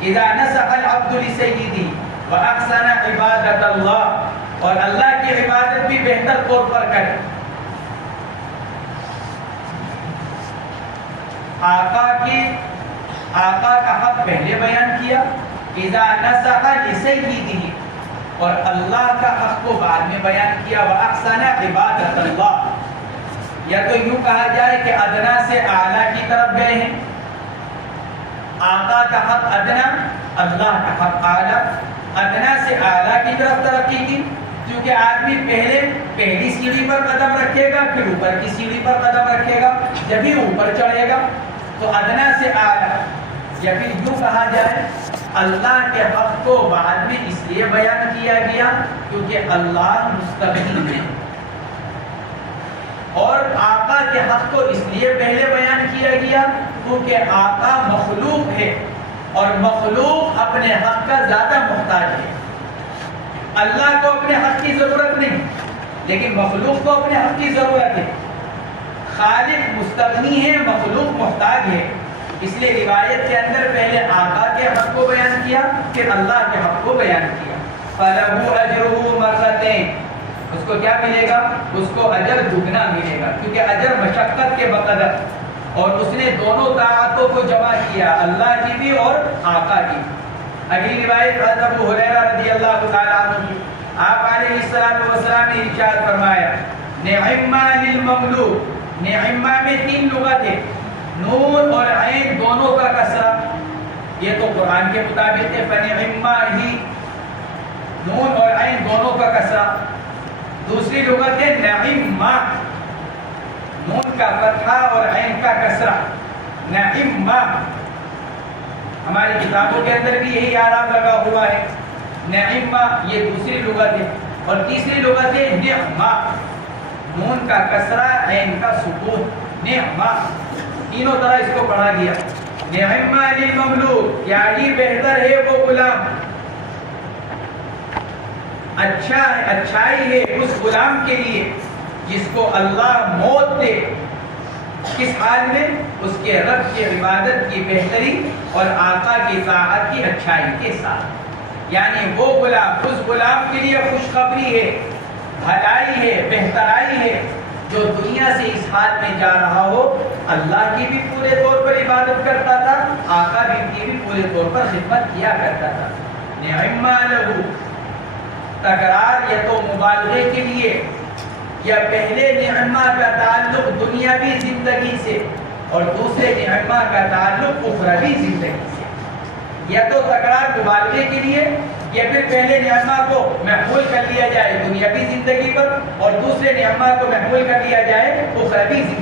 اذا نصح العبد لسیدہ واحسن عبادت اللہ اور اللہ کی عبادت بھی بہتر طور پر کرے. آقا کا حق پہلے بیان کیا، اذا نصح لسیدہ، اور اللہ کا حق کو بعد میں بیان کیا، وَأَحْسَنَ عِبَادَةَ اللَّهِ. یا تو یوں کہا جائے کہ ادنا سے اعلیٰ کی طرف گئے ہیں. آقا کا حق ادنا، اللہ کا حق اعلیٰ. ادنا سے اعلیٰ کی طرف ترقی کی، کیونکہ آدمی پہلی سیڑھی پر قدم رکھے گا، پھر اوپر کی سیڑھی پر قدم رکھے گا، جبھی اوپر چڑھے گا. تو ادنا سے اعلیٰ. یا پھر یوں کہا جائے اللہ کے حق کو بعد میں اس لیے بیان کیا گیا کیونکہ اللہ مستقل ہے، اور آقا کے حق کو اس لیے پہلے بیان کیا گیا کیونکہ آقا مخلوق ہے، اور مخلوق اپنے حق کا زیادہ محتاج ہے. اللہ کو اپنے حق کی ضرورت نہیں، لیکن مخلوق کو اپنے حق کی ضرورت ہے. خالق مستغنی ہے، مخلوق محتاج ہے. اس لیے روایت کے اندر پہلے آقا کے حق کو بیان کیا، پھر اللہ کے حق کو بیان کیا. فَلَهُ أَجْرُهُ مَرَّتَيْنِ، اس کو کیا ملے گا؟ اس کو اجر دگنا ملے گا، کیونکہ اجر مشقت کے بقدر. اور اس نے دونوں طاعتوں کو جمع کیا، اللہ کی بھی اور آقا کی. اگلی روایت حضرت ابو ہریرہ رضی اللہ تعالی عنہ کی. آپ علیہ السلام نے ارشاد فرمایا، نعمہ للمملوک. نعمہ میں 3 لغت ہے، نون اور عین دونوں کا کسرہ. یہ تو قرآن کے مطابق ہے، فنعمہ ہی، نون اور عین دونوں کا کسرہ. دوسری لغت ہے نعمہ، نون کا فتحہ اور عین کا کسرہ، نعمہ. ہماری کتابوں کے اندر بھی یہی اعراب لگا ہوا ہے. نعمہ یہ دوسری لغت ہے. اور تیسری لغت ہے نعمہ، نون کا کسرہ عین کا سکون، نعمہ. تینوں طرح اس کو پڑھا گیا. نعمہ للمملوک، یعنی بہتر ہے وہ غلام، اچھا ہے، اچھائی ہے اس غلام کے لیے جس کو اللہ موت دے. کس حال میں؟ اس کے رب کی عبادت کی بہتری اور آقا کی طاعت کی اچھائی کے ساتھ. یعنی وہ غلام، اس غلام کے لیے خوشخبری ہے، بھلائی ہے، بہترائی ہے، جو دنیا سے اس حال میں جا رہا ہو اللہ کی بھی پورے طور پر عبادت کرتا تھا، آقا کی بھی پورے طور پر خدمت کیا کرتا تھا. نعمہ لہو، تکرار یا تو مبالغے کے لیے، یا پہلے نعمہ کا تعلق دنیاوی زندگی سے اور دوسرے نعمہ کا تعلق اخروی زندگی سے. یا تو تکرار مبالغے کے لیے، یا پھر پہلے نعمہ کو محمول کر لیا جائے دنیاوی زندگی پر اور دوسرے نعمہ کو محمول کر لیا جائے اخروی زندگی